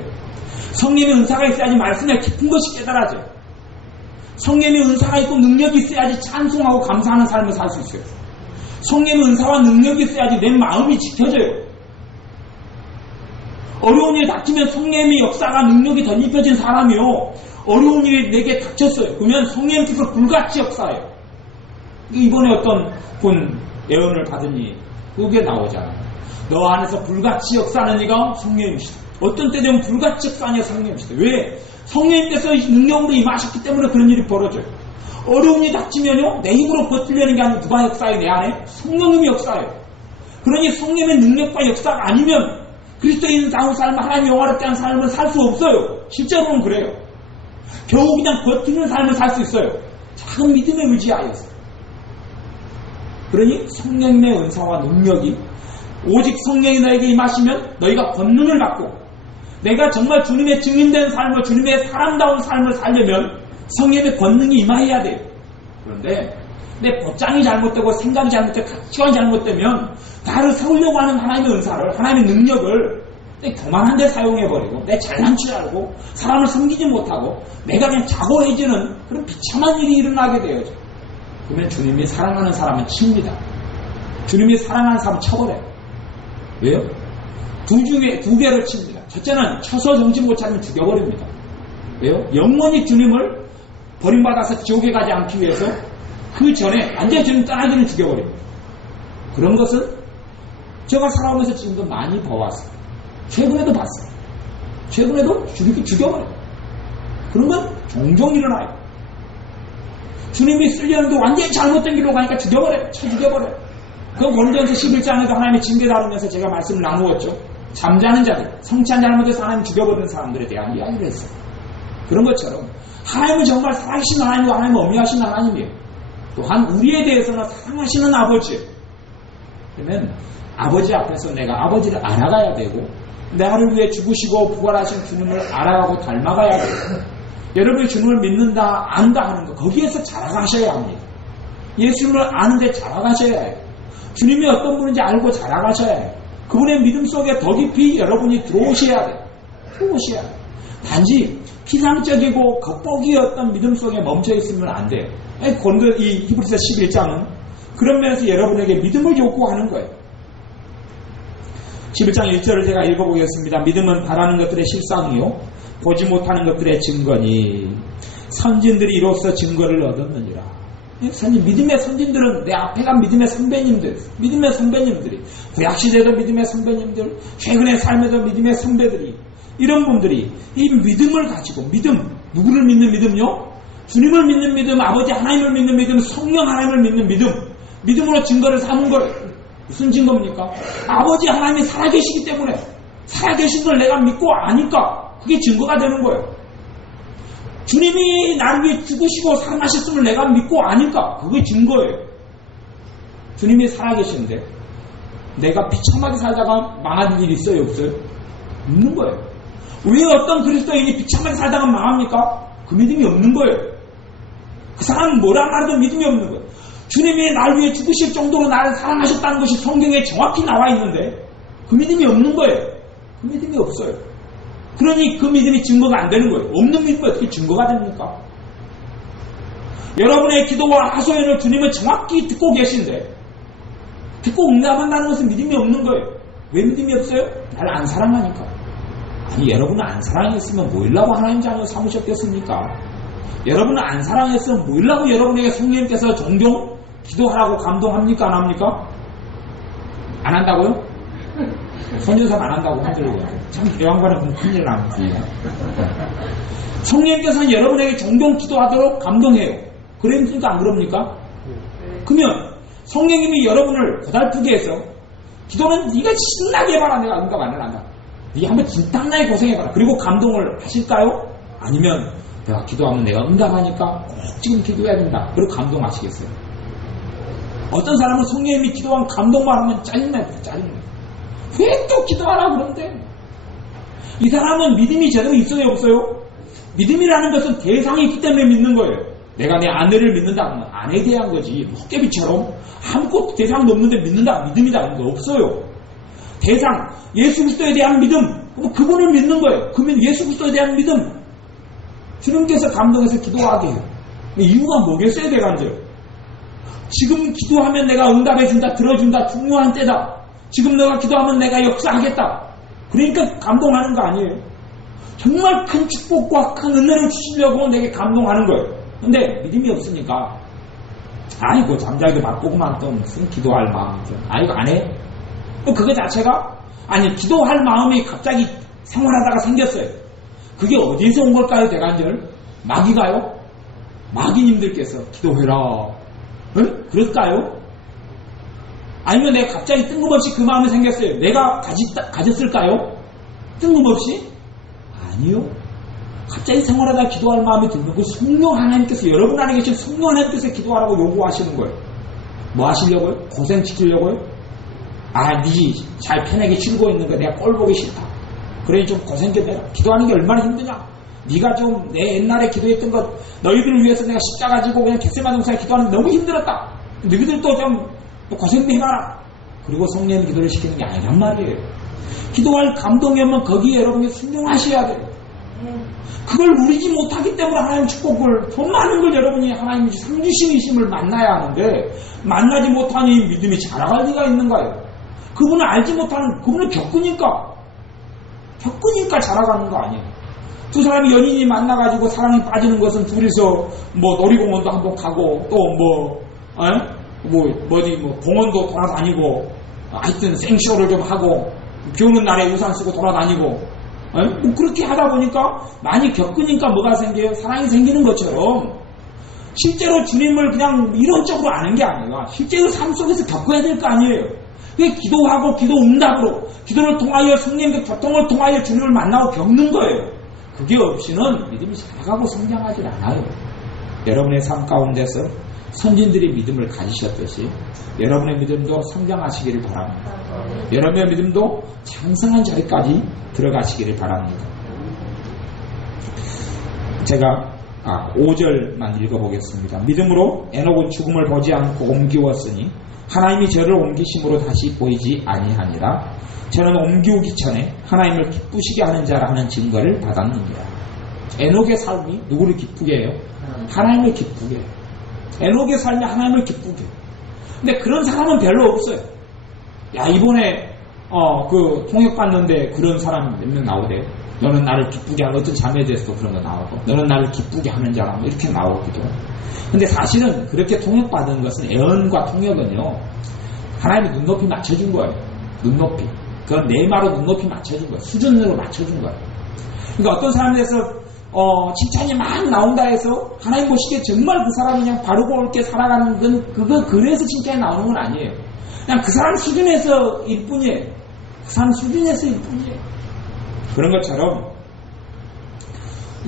성령의 은사가 있어야지 말씀의 깊은 것이 깨달아져요. 성령의 은사가 있고 능력이 있어야지 찬송하고 감사하는 삶을 살 수 있어요. 성령의 은사와 능력이 있어야지 내 마음이 지켜져요. 어려운 일이 닥치면 성령의 역사가 능력이 덧입혀진 사람이요, 어려운 일이 내게 닥쳤어요. 그러면 성령께서 불같이 역사해요. 이번에 어떤 분 예언을 받으니 그게 나오잖아요. 너 안에서 불같이 역사하는 이가 성령이시다. 어떤 때 되면 불같이 역사하는 성령이시다. 왜? 성령님께서 능력으로 임하셨기 때문에 그런 일이 벌어져요. 어려운 일이 닥치면요, 내 힘으로 버티려는 게 아니라 누가 역사해? 내 안에 성령님이 역사해요. 그러니 성령의 능력과 역사가 아니면 그리스도인다운 삶, 하나님 영화롭게 한 삶을 살 수 없어요. 실제로는 그래요. 겨우 그냥 버티는 삶을 살 수 있어요. 작은 믿음에 의지하여서. 그러니 성령님의 은사와 능력이, 오직 성령이 너에게 임하시면 너희가 권능을 받고, 내가 정말 주님의 증인된 삶을, 주님의 사람다운 삶을 살려면 성령의 권능이 임하여야 돼요. 그런데 내 보장이 잘못되고 생각이 잘못되고 가치관이 잘못되면 나를 세우려고 하는 하나님의 은사를, 하나님의 능력을 내 교만한 데 사용해버리고, 내 잘난 줄 알고 사람을 섬기지 못하고 내가 그냥 자고해지는 그런 비참한 일이 일어나게 되어요. 그러면 주님이 사랑하는 사람은 칩니다. 주님이 사랑하는 사람은 쳐버려요. 왜요? 두 개로 칩니다. 첫째는 쳐서 정신 못 차리면 죽여버립니다. 왜요? 영원히 주님을 버림받아서 지옥에 가지 않기 위해서 그 전에 완전히 주님 떠나기를 죽여버립니다. 그런 것은 제가 살아오면서 지금도 많이 봐왔어요. 최근에도 봤어요. 최근에도 죽여버려요. 그런 건 종종 일어나요. 주님이 쓰려는데 완전히 잘못된 길로 가니까 죽여버려요. 쳐 죽여버려요. 그건 고린도전서 11장에도 하나님의 징계 다루면서 제가 말씀을 나누었죠. 잠자는 자들, 성취한 잘못해서 하나님 죽여버리는 사람들에 대한 이야기를 했어요. 그런 것처럼 하나님은 정말 살아계신 하나님이고 하나님은 엄미하신 하나님이에요. 또한 우리에 대해서는 사랑하시는 아버지예요. 그러면 아버지 앞에서 내가 아버지를 알아가야 되고, 나를 위해 죽으시고 부활하신 주님을 알아가고 닮아가야 돼요. 여러분이 주님을 믿는다, 안다 하는 거, 거기에서 자라가셔야 합니다. 예수님을 아는데 자라가셔야 해요. 주님이 어떤 분인지 알고 자라가셔야 해요. 그분의 믿음 속에 더 깊이 여러분이 들어오셔야 돼요. 들어오셔야 돼요. 단지 피상적이고 겉보기 어떤 믿음 속에 멈춰 있으면 안 돼요. 이 히브리서 11장은 그런 면에서 여러분에게 믿음을 요구하는 거예요. 11장 1절을 제가 읽어보겠습니다. 믿음은 바라는 것들의 실상이요 보지 못하는 것들의 증거니 선진들이 이로써 증거를 얻었느니라. 믿음의 선진들은 내 앞에가 믿음의 선배님들이 구약시대도 믿음의 선배님들, 최근의 삶에도 믿음의 선배들이, 이런 분들이 이 믿음을 가지고, 누구를 믿는 믿음요? 주님을 믿는 믿음, 아버지 하나님을 믿는 믿음, 성령 하나님을 믿는 믿음으로 증거를 삼은 거예요. 무슨 증거입니까? 아버지 하나님이 살아계시기 때문에, 살아계신 걸 내가 믿고 아니까 그게 증거가 되는 거예요. 주님이 나를 위해 죽으시고 살아나셨음을 내가 믿고 아니까 그게 증거예요. 주님이 살아계시는데 내가 비참하게 살다가 망할 일이 있어요, 없어요? 없는 거예요. 왜 어떤 그리스도인이 비참하게 살다가 망합니까? 그 믿음이 없는 거예요. 그 사람은 뭐라 말해도 믿음이 없는 거예요. 주님이 나를 위해 죽으실 정도로 나를 사랑하셨다는 것이 성경에 정확히 나와 있는데 그 믿음이 없는 거예요. 그 믿음이 없어요. 그러니 그 믿음이 증거가 안 되는 거예요. 없는 믿음이 어떻게 증거가 됩니까? 여러분의 기도와 하소연을 주님은 정확히 듣고 계신데 듣고 응답한다는 것은 믿음이 없는 거예요. 왜 믿음이 없어요? 나를 안 사랑하니까. 아니, 여러분은 안 사랑했으면 뭐이라고 하나님 자녀 삼으셨겠습니까? 여러분은 안 사랑했으면 뭐이라고 여러분에게 성령님께서 종종 기도하라고 감동합니까? 안 합니까? 안 한다고요? 선교사 안 한다고 하더라고요. 참 대왕관은 큰일 나지. 성령님께서는 여러분에게 종종 기도하도록 감동해요. 그러니까 안 그럽니까? 그러면 성령님이 여러분을 고달프게 해서 기도는 네가 신나게 해봐라. 내가 응답 안 한다. 네가 한번 진땀나게 고생해봐라. 그리고 감동을 하실까요? 아니면 내가 기도하면 내가 응답하니까 꼭 지금 기도해야 된다. 그리고 감동하시겠어요? 어떤 사람은 성령님이 기도한 감동만 하면 짜증나요. 왜 또 기도하라 그런데? 이 사람은 믿음이 제대로 있어요, 없어요? 믿음이라는 것은 대상이 있기 때문에 믿는 거예요. 내가 내 아내를 믿는다 그러면 아내에 대한 거지. 헛개비처럼 아무것도 대상도 없는데 믿는다, 믿음이다 그런 거 없어요. 대상, 예수 그리스도에 대한 믿음, 그분을 믿는 거예요. 그러면 예수 그리스도에 대한 믿음, 주님께서 감동해서 기도하게 해요. 이유가 뭐겠어요, 대간절? 지금 기도하면 내가 응답해준다, 들어준다, 중요한 때다. 지금 내가 기도하면 내가 역사하겠다. 그러니까 감동하는 거 아니에요. 정말 큰 축복과 큰 은혜를 주시려고 내게 감동하는 거예요. 근데 믿음이 없으니까 아이고 잠자기도 바쁘고만 또 무슨 기도할 마음, 아이고 안 해? 그거 자체가 아니 기도할 마음이 갑자기 생활하다가 생겼어요. 그게 어디에서 온 걸까요, 대간절? 마귀가요? 마귀님들께서 기도해라. 응? 그럴까요? 아니면 내가 갑자기 뜬금없이 그 마음이 생겼어요. 내가 가졌을까요? 뜬금없이? 아니요. 갑자기 생활하다 기도할 마음이 들면 그 성령 하나님께서, 여러분 안에 계신 성령 하나님께서 기도하라고 요구하시는 거예요. 뭐 하시려고요? 고생시키려고요? 네 잘 편하게 쉬고 있는 거 내가 꼴 보기 싫다. 그러니 좀 고생 좀 해라. 기도하는 게 얼마나 힘드냐? 네가 좀 내 옛날에 기도했던 것, 너희들을 위해서 내가 십자가 지고 그냥 겟세마네 동산에 기도하는 게 너무 힘들었다. 너희들도 좀 고생 좀 해봐라. 그리고 성령 기도를 시키는 게 아니란 말이에요. 기도할 감동이 오면 거기에 여러분이 순종하셔야 돼요. 그걸 누리지 못하기 때문에 하나님 축복을, 더 많은 걸 여러분이 하나님이 상주신이심을 만나야 하는데 만나지 못하니 믿음이 자라갈 리가 있는가요? 그분을 알지 못하는, 그분을 겪으니까 자라가는 거 아니에요. 두 사람이 연인이 만나가지고 사랑에 빠지는 것은 둘이서 뭐 놀이공원도 한번 가고 또 공원도 돌아다니고 하여튼 생쇼를 좀 하고 비 오는 날에 우산 쓰고 돌아다니고 뭐 그렇게 하다 보니까 많이 겪으니까 뭐가 생겨요? 사랑이 생기는 것처럼 실제로 주님을 그냥 이론적으로 아는 게 아니라 실제로 삶 속에서 겪어야 될 거 아니에요. 그게 기도하고 기도 응답으로 기도를 통하여 성령의 교통을 통하여 주님을 만나고 겪는 거예요. 그게 없이는 믿음이 자라가고 성장하지 않아요. 여러분의 삶 가운데서 선진들이 믿음을 가지셨듯이 여러분의 믿음도 성장하시기를 바랍니다. 여러분의 믿음도 장성한 자리까지 들어가시기를 바랍니다. 제가 5절만 읽어보겠습니다. 믿음으로 에녹은 죽음을 보지 않고 옮기웠으니 하나님이 저를 옮기심으로 다시 보이지 아니하니라. 저는 옮기오기 전에 하나님을 기쁘시게 하는 자라 하는 증거를 받았느니라. 에녹의 삶이 누구를 기쁘게 해요? 하나님을 기쁘게 해요. 에녹의 삶이 하나님을 기쁘게 해요. 근데 그런 사람은 별로 없어요. 야, 이번에 그 통역받는데 그런 사람 몇 명 나오대요. 너는 나를 기쁘게 하는, 어떤 자매에대해서도 그런 거 나오고, 너는 나를 기쁘게 하는 자라 이렇게 나오기도. 근데 사실은 그렇게 통역받은 것은, 애언과 통역은요, 하나님이 눈높이 맞춰준 거예요. 눈높이. 그건 네마로 눈높이 맞춰준 거예요. 수준으로 맞춰준 거예요. 그러니까 어떤 사람에 대해서 칭찬이 막 나온다 해서 하나님 보시기에 정말 그 사람이 그냥 바르고 옳게 살아가는 건, 그거 그래서 칭찬이 나오는 건 아니에요. 그냥 그 사람 수준에서 일 뿐이에요. 그 사람 수준에서 일 뿐이에요. 그런 것처럼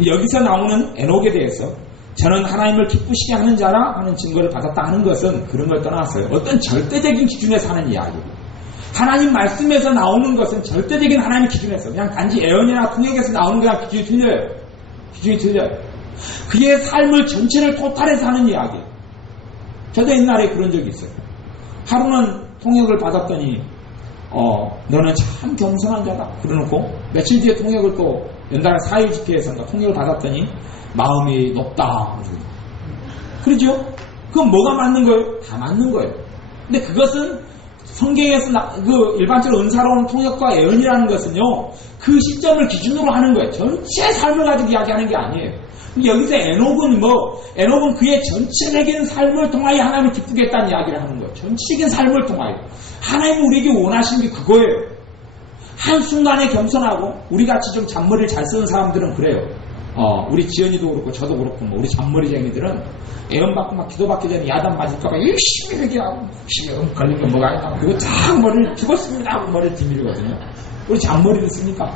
여기서 나오는 에녹에 대해서 저는 하나님을 기쁘시게 하는 자라 하는 증거를 받았다 하는 것은 그런 걸 떠나서요. 어떤 절대적인 기준에서 하는 이야기고, 하나님 말씀에서 나오는 것은 절대적인 하나님의 기준에서, 그냥 단지 애언이나 통역에서 나오는 거랑 기준이 틀려요. 기준이 틀려요. 그의 삶을 전체를 토탈해서 하는 이야기예요. 저도 옛날에 그런 적이 있어요. 하루는 통역을 받았더니 너는 참 겸손한 자다 그러놓고 며칠 뒤에 통역을 또 연달아 4일 집회에서 통역을 받았더니 마음이 높다 그러죠? 그건 뭐가 맞는 거예요? 다 맞는 거예요. 근데 그것은 성경에서 그 일반적으로 은사로운 통역과 예언이라는 것은요, 그 시점을 기준으로 하는 거예요. 전체 삶을 가지고 이야기하는 게 아니에요. 여기서 에녹은 그의 전체적인 삶을 통하여 하나님을 기쁘게 했다는 이야기를 하는 거예요. 전체적인 삶을 통하여. 하나님이 우리에게 원하시는 게 그거예요. 한순간에 겸손하고, 우리같이 좀 잔머리를 잘 쓰는 사람들은 그래요. 우리 지연이도 그렇고 저도 그렇고 우리 잔머리쟁이들은 애언받고 막 기도받기 전에 야단 맞을까봐 열심히 얘기하고, 혹시 걸린 건 뭐가 있나, 그리고 쫙 머리를 죽었습니다 하고 머리를 뒤밀거든요. 우리 잔머리를 쓰니까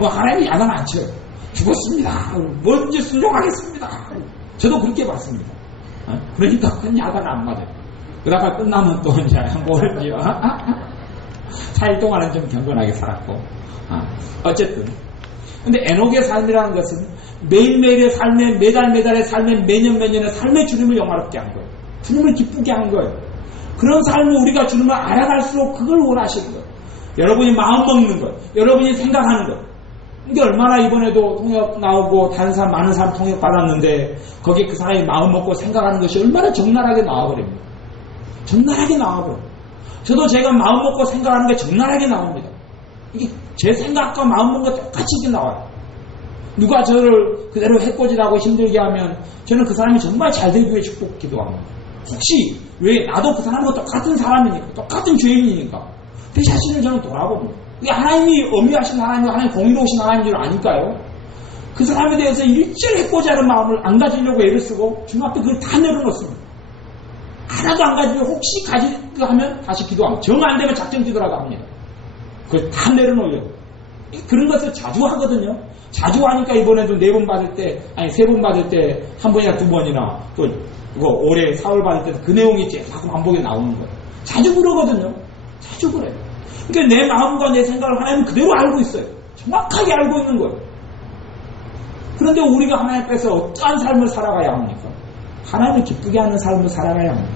하나님이 야단 안 쳐요. 죽었습니다. 뭔지 순종하겠습니다. 저도 그렇게 봤습니다. 그러니까 큰 야단을 안 맞아요. 그러다가 끝나면 또 이제 뭘지요. 4일 동안은 좀 경건하게 살았고. 어쨌든. 근데 에녹의 삶이라는 것은 매일매일의 삶에, 매달매달의 삶에, 매년매년의 삶에 주님을 영화롭게 한 거예요. 주님을 기쁘게 한 거예요. 그런 삶을 우리가 주님을 알아갈수록 그걸 원하시는 거예요. 여러분이 마음 먹는 것, 여러분이 생각하는 것. 이게 얼마나 이번에도 통역 나오고 다른 사람, 많은 사람 통역 받았는데 거기에 그 사람이 마음 먹고 생각하는 것이 얼마나 적나라하게 나와버립니다. 적나라하게 나와버려요. 저도 제가 마음 먹고 생각하는 게 적나라하게 나옵니다. 이게 제 생각과 마음 먹는 거 똑같이 나와요. 누가 저를 그대로 해코지라고 힘들게 하면 저는 그 사람이 정말 잘 되기 위해 축복 기도합니다. 혹시 왜 나도 그 사람과 똑같은 사람이니까, 똑같은 죄인이니까 그 자신을 저는 돌아봅니다. 이게 하나님이 엄미하신 하나님, 하나님 공의로우신 하나님인 줄 아니까요. 그 사람에 대해서 일절 해코지 하는 마음을 안 가지려고 애를 쓰고 주님 앞에 그걸 다 내려놓습니다. 하나도 안 가지고 혹시 가지고 하면 다시 기도합니다. 정 안 되면 작정 기도라고 합니다. 그걸 다 내려놓으려고. 그런 것을 자주 하거든요. 자주 하니까 이번에도 4번 받을 때, 아니 3번 받을 때 1번이나 2번이나 또 이거 올해 4월 받을 때 그 내용이 자꾸 반복에 나오는 거예요. 자주 그러거든요. 자주 그래요. 그러니까 내 마음과 내 생각을 하나님은 그대로 알고 있어요. 정확하게 알고 있는 거예요. 그런데 우리가 하나님 앞에서 어떠한 삶을 살아가야 합니까? 하나님을 기쁘게 하는 삶을 살아가야 합니다.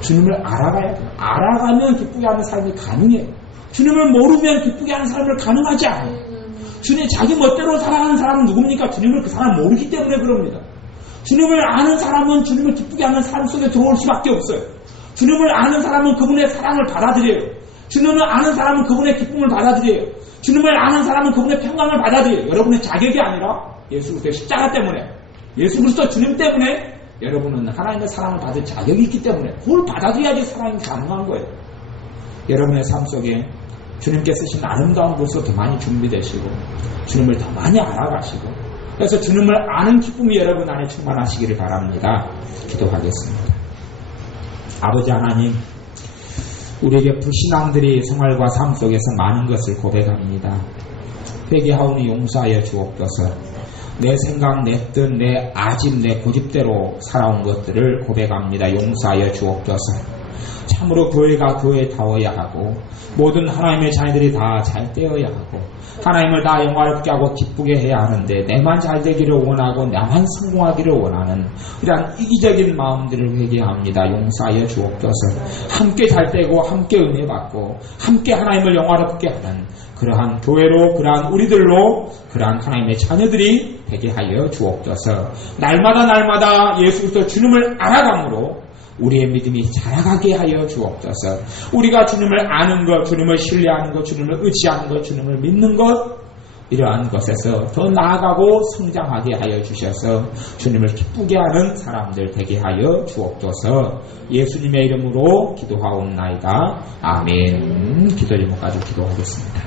주님을 알아가야 돼요. 알아가면 기쁘게 하는 삶이 가능해요. 주님을 모르면 기쁘게 하는 삶을 가능하지 않아요. 주님 자기 멋대로 살아가는 사람은 누굽니까? 주님을 그 사람 모르기 때문에 그럽니다. 주님을 아는 사람은 주님을 기쁘게 하는 삶 속에 들어올 수밖에 없어요. 주님을 아는 사람은 그분의 사랑을 받아들여요. 주님을 아는 사람은 그분의 기쁨을 받아들여요. 주님을 아는 사람은 그분의 평강을 받아들여요. 여러분의 자격이 아니라 예수 그리스도의 십자가 때문에, 예수 그리스도 주님 때문에 여러분은 하나님의 사랑을 받을 자격이 있기 때문에 그걸 받아들여야지 사랑이 가능한 거예요. 여러분의 삶 속에 주님께 쓰신 아름다운 곳으로 더 많이 준비되시고 주님을 더 많이 알아가시고, 그래서 주님을 아는 기쁨이 여러분 안에 충만하시기를 바랍니다. 기도하겠습니다. 아버지 하나님, 우리에게 불신앙들이 생활과 삶 속에서 많은 것을 고백합니다. 회개하오니 용서하여 주옵소서. 내 생각, 내 뜻, 내 아집, 내 고집대로 살아온 것들을 고백합니다. 용서하여 주옵소서. 참으로 교회가 교회다워야 하고 모든 하나님의 자녀들이 다 잘 되어야 하고 하나님을 다 영화롭게 하고 기쁘게 해야 하는데 내만 잘 되기를 원하고 나만 성공하기를 원하는 이러한 이기적인 마음들을 회개합니다. 용서하여 주옵소서. 함께 잘 되고 함께 은혜 받고 함께 하나님을 영화롭게 하는 그러한 교회로 그러한 우리들로 그러한 하나님의 자녀들이 되게 하여 주옵소서. 날마다 예수 그리스도 주님을 알아감으로 우리의 믿음이 자라가게 하여 주옵소서. 우리가 주님을 아는 것, 주님을 신뢰하는 것, 주님을 의지하는 것, 주님을 믿는 것 이러한 것에서 더 나아가고 성장하게 하여 주셔서 주님을 기쁘게 하는 사람들 되게 하여 주옵소서. 예수님의 이름으로 기도하옵나이다. 아멘. 기도 제목까지 기도하겠습니다.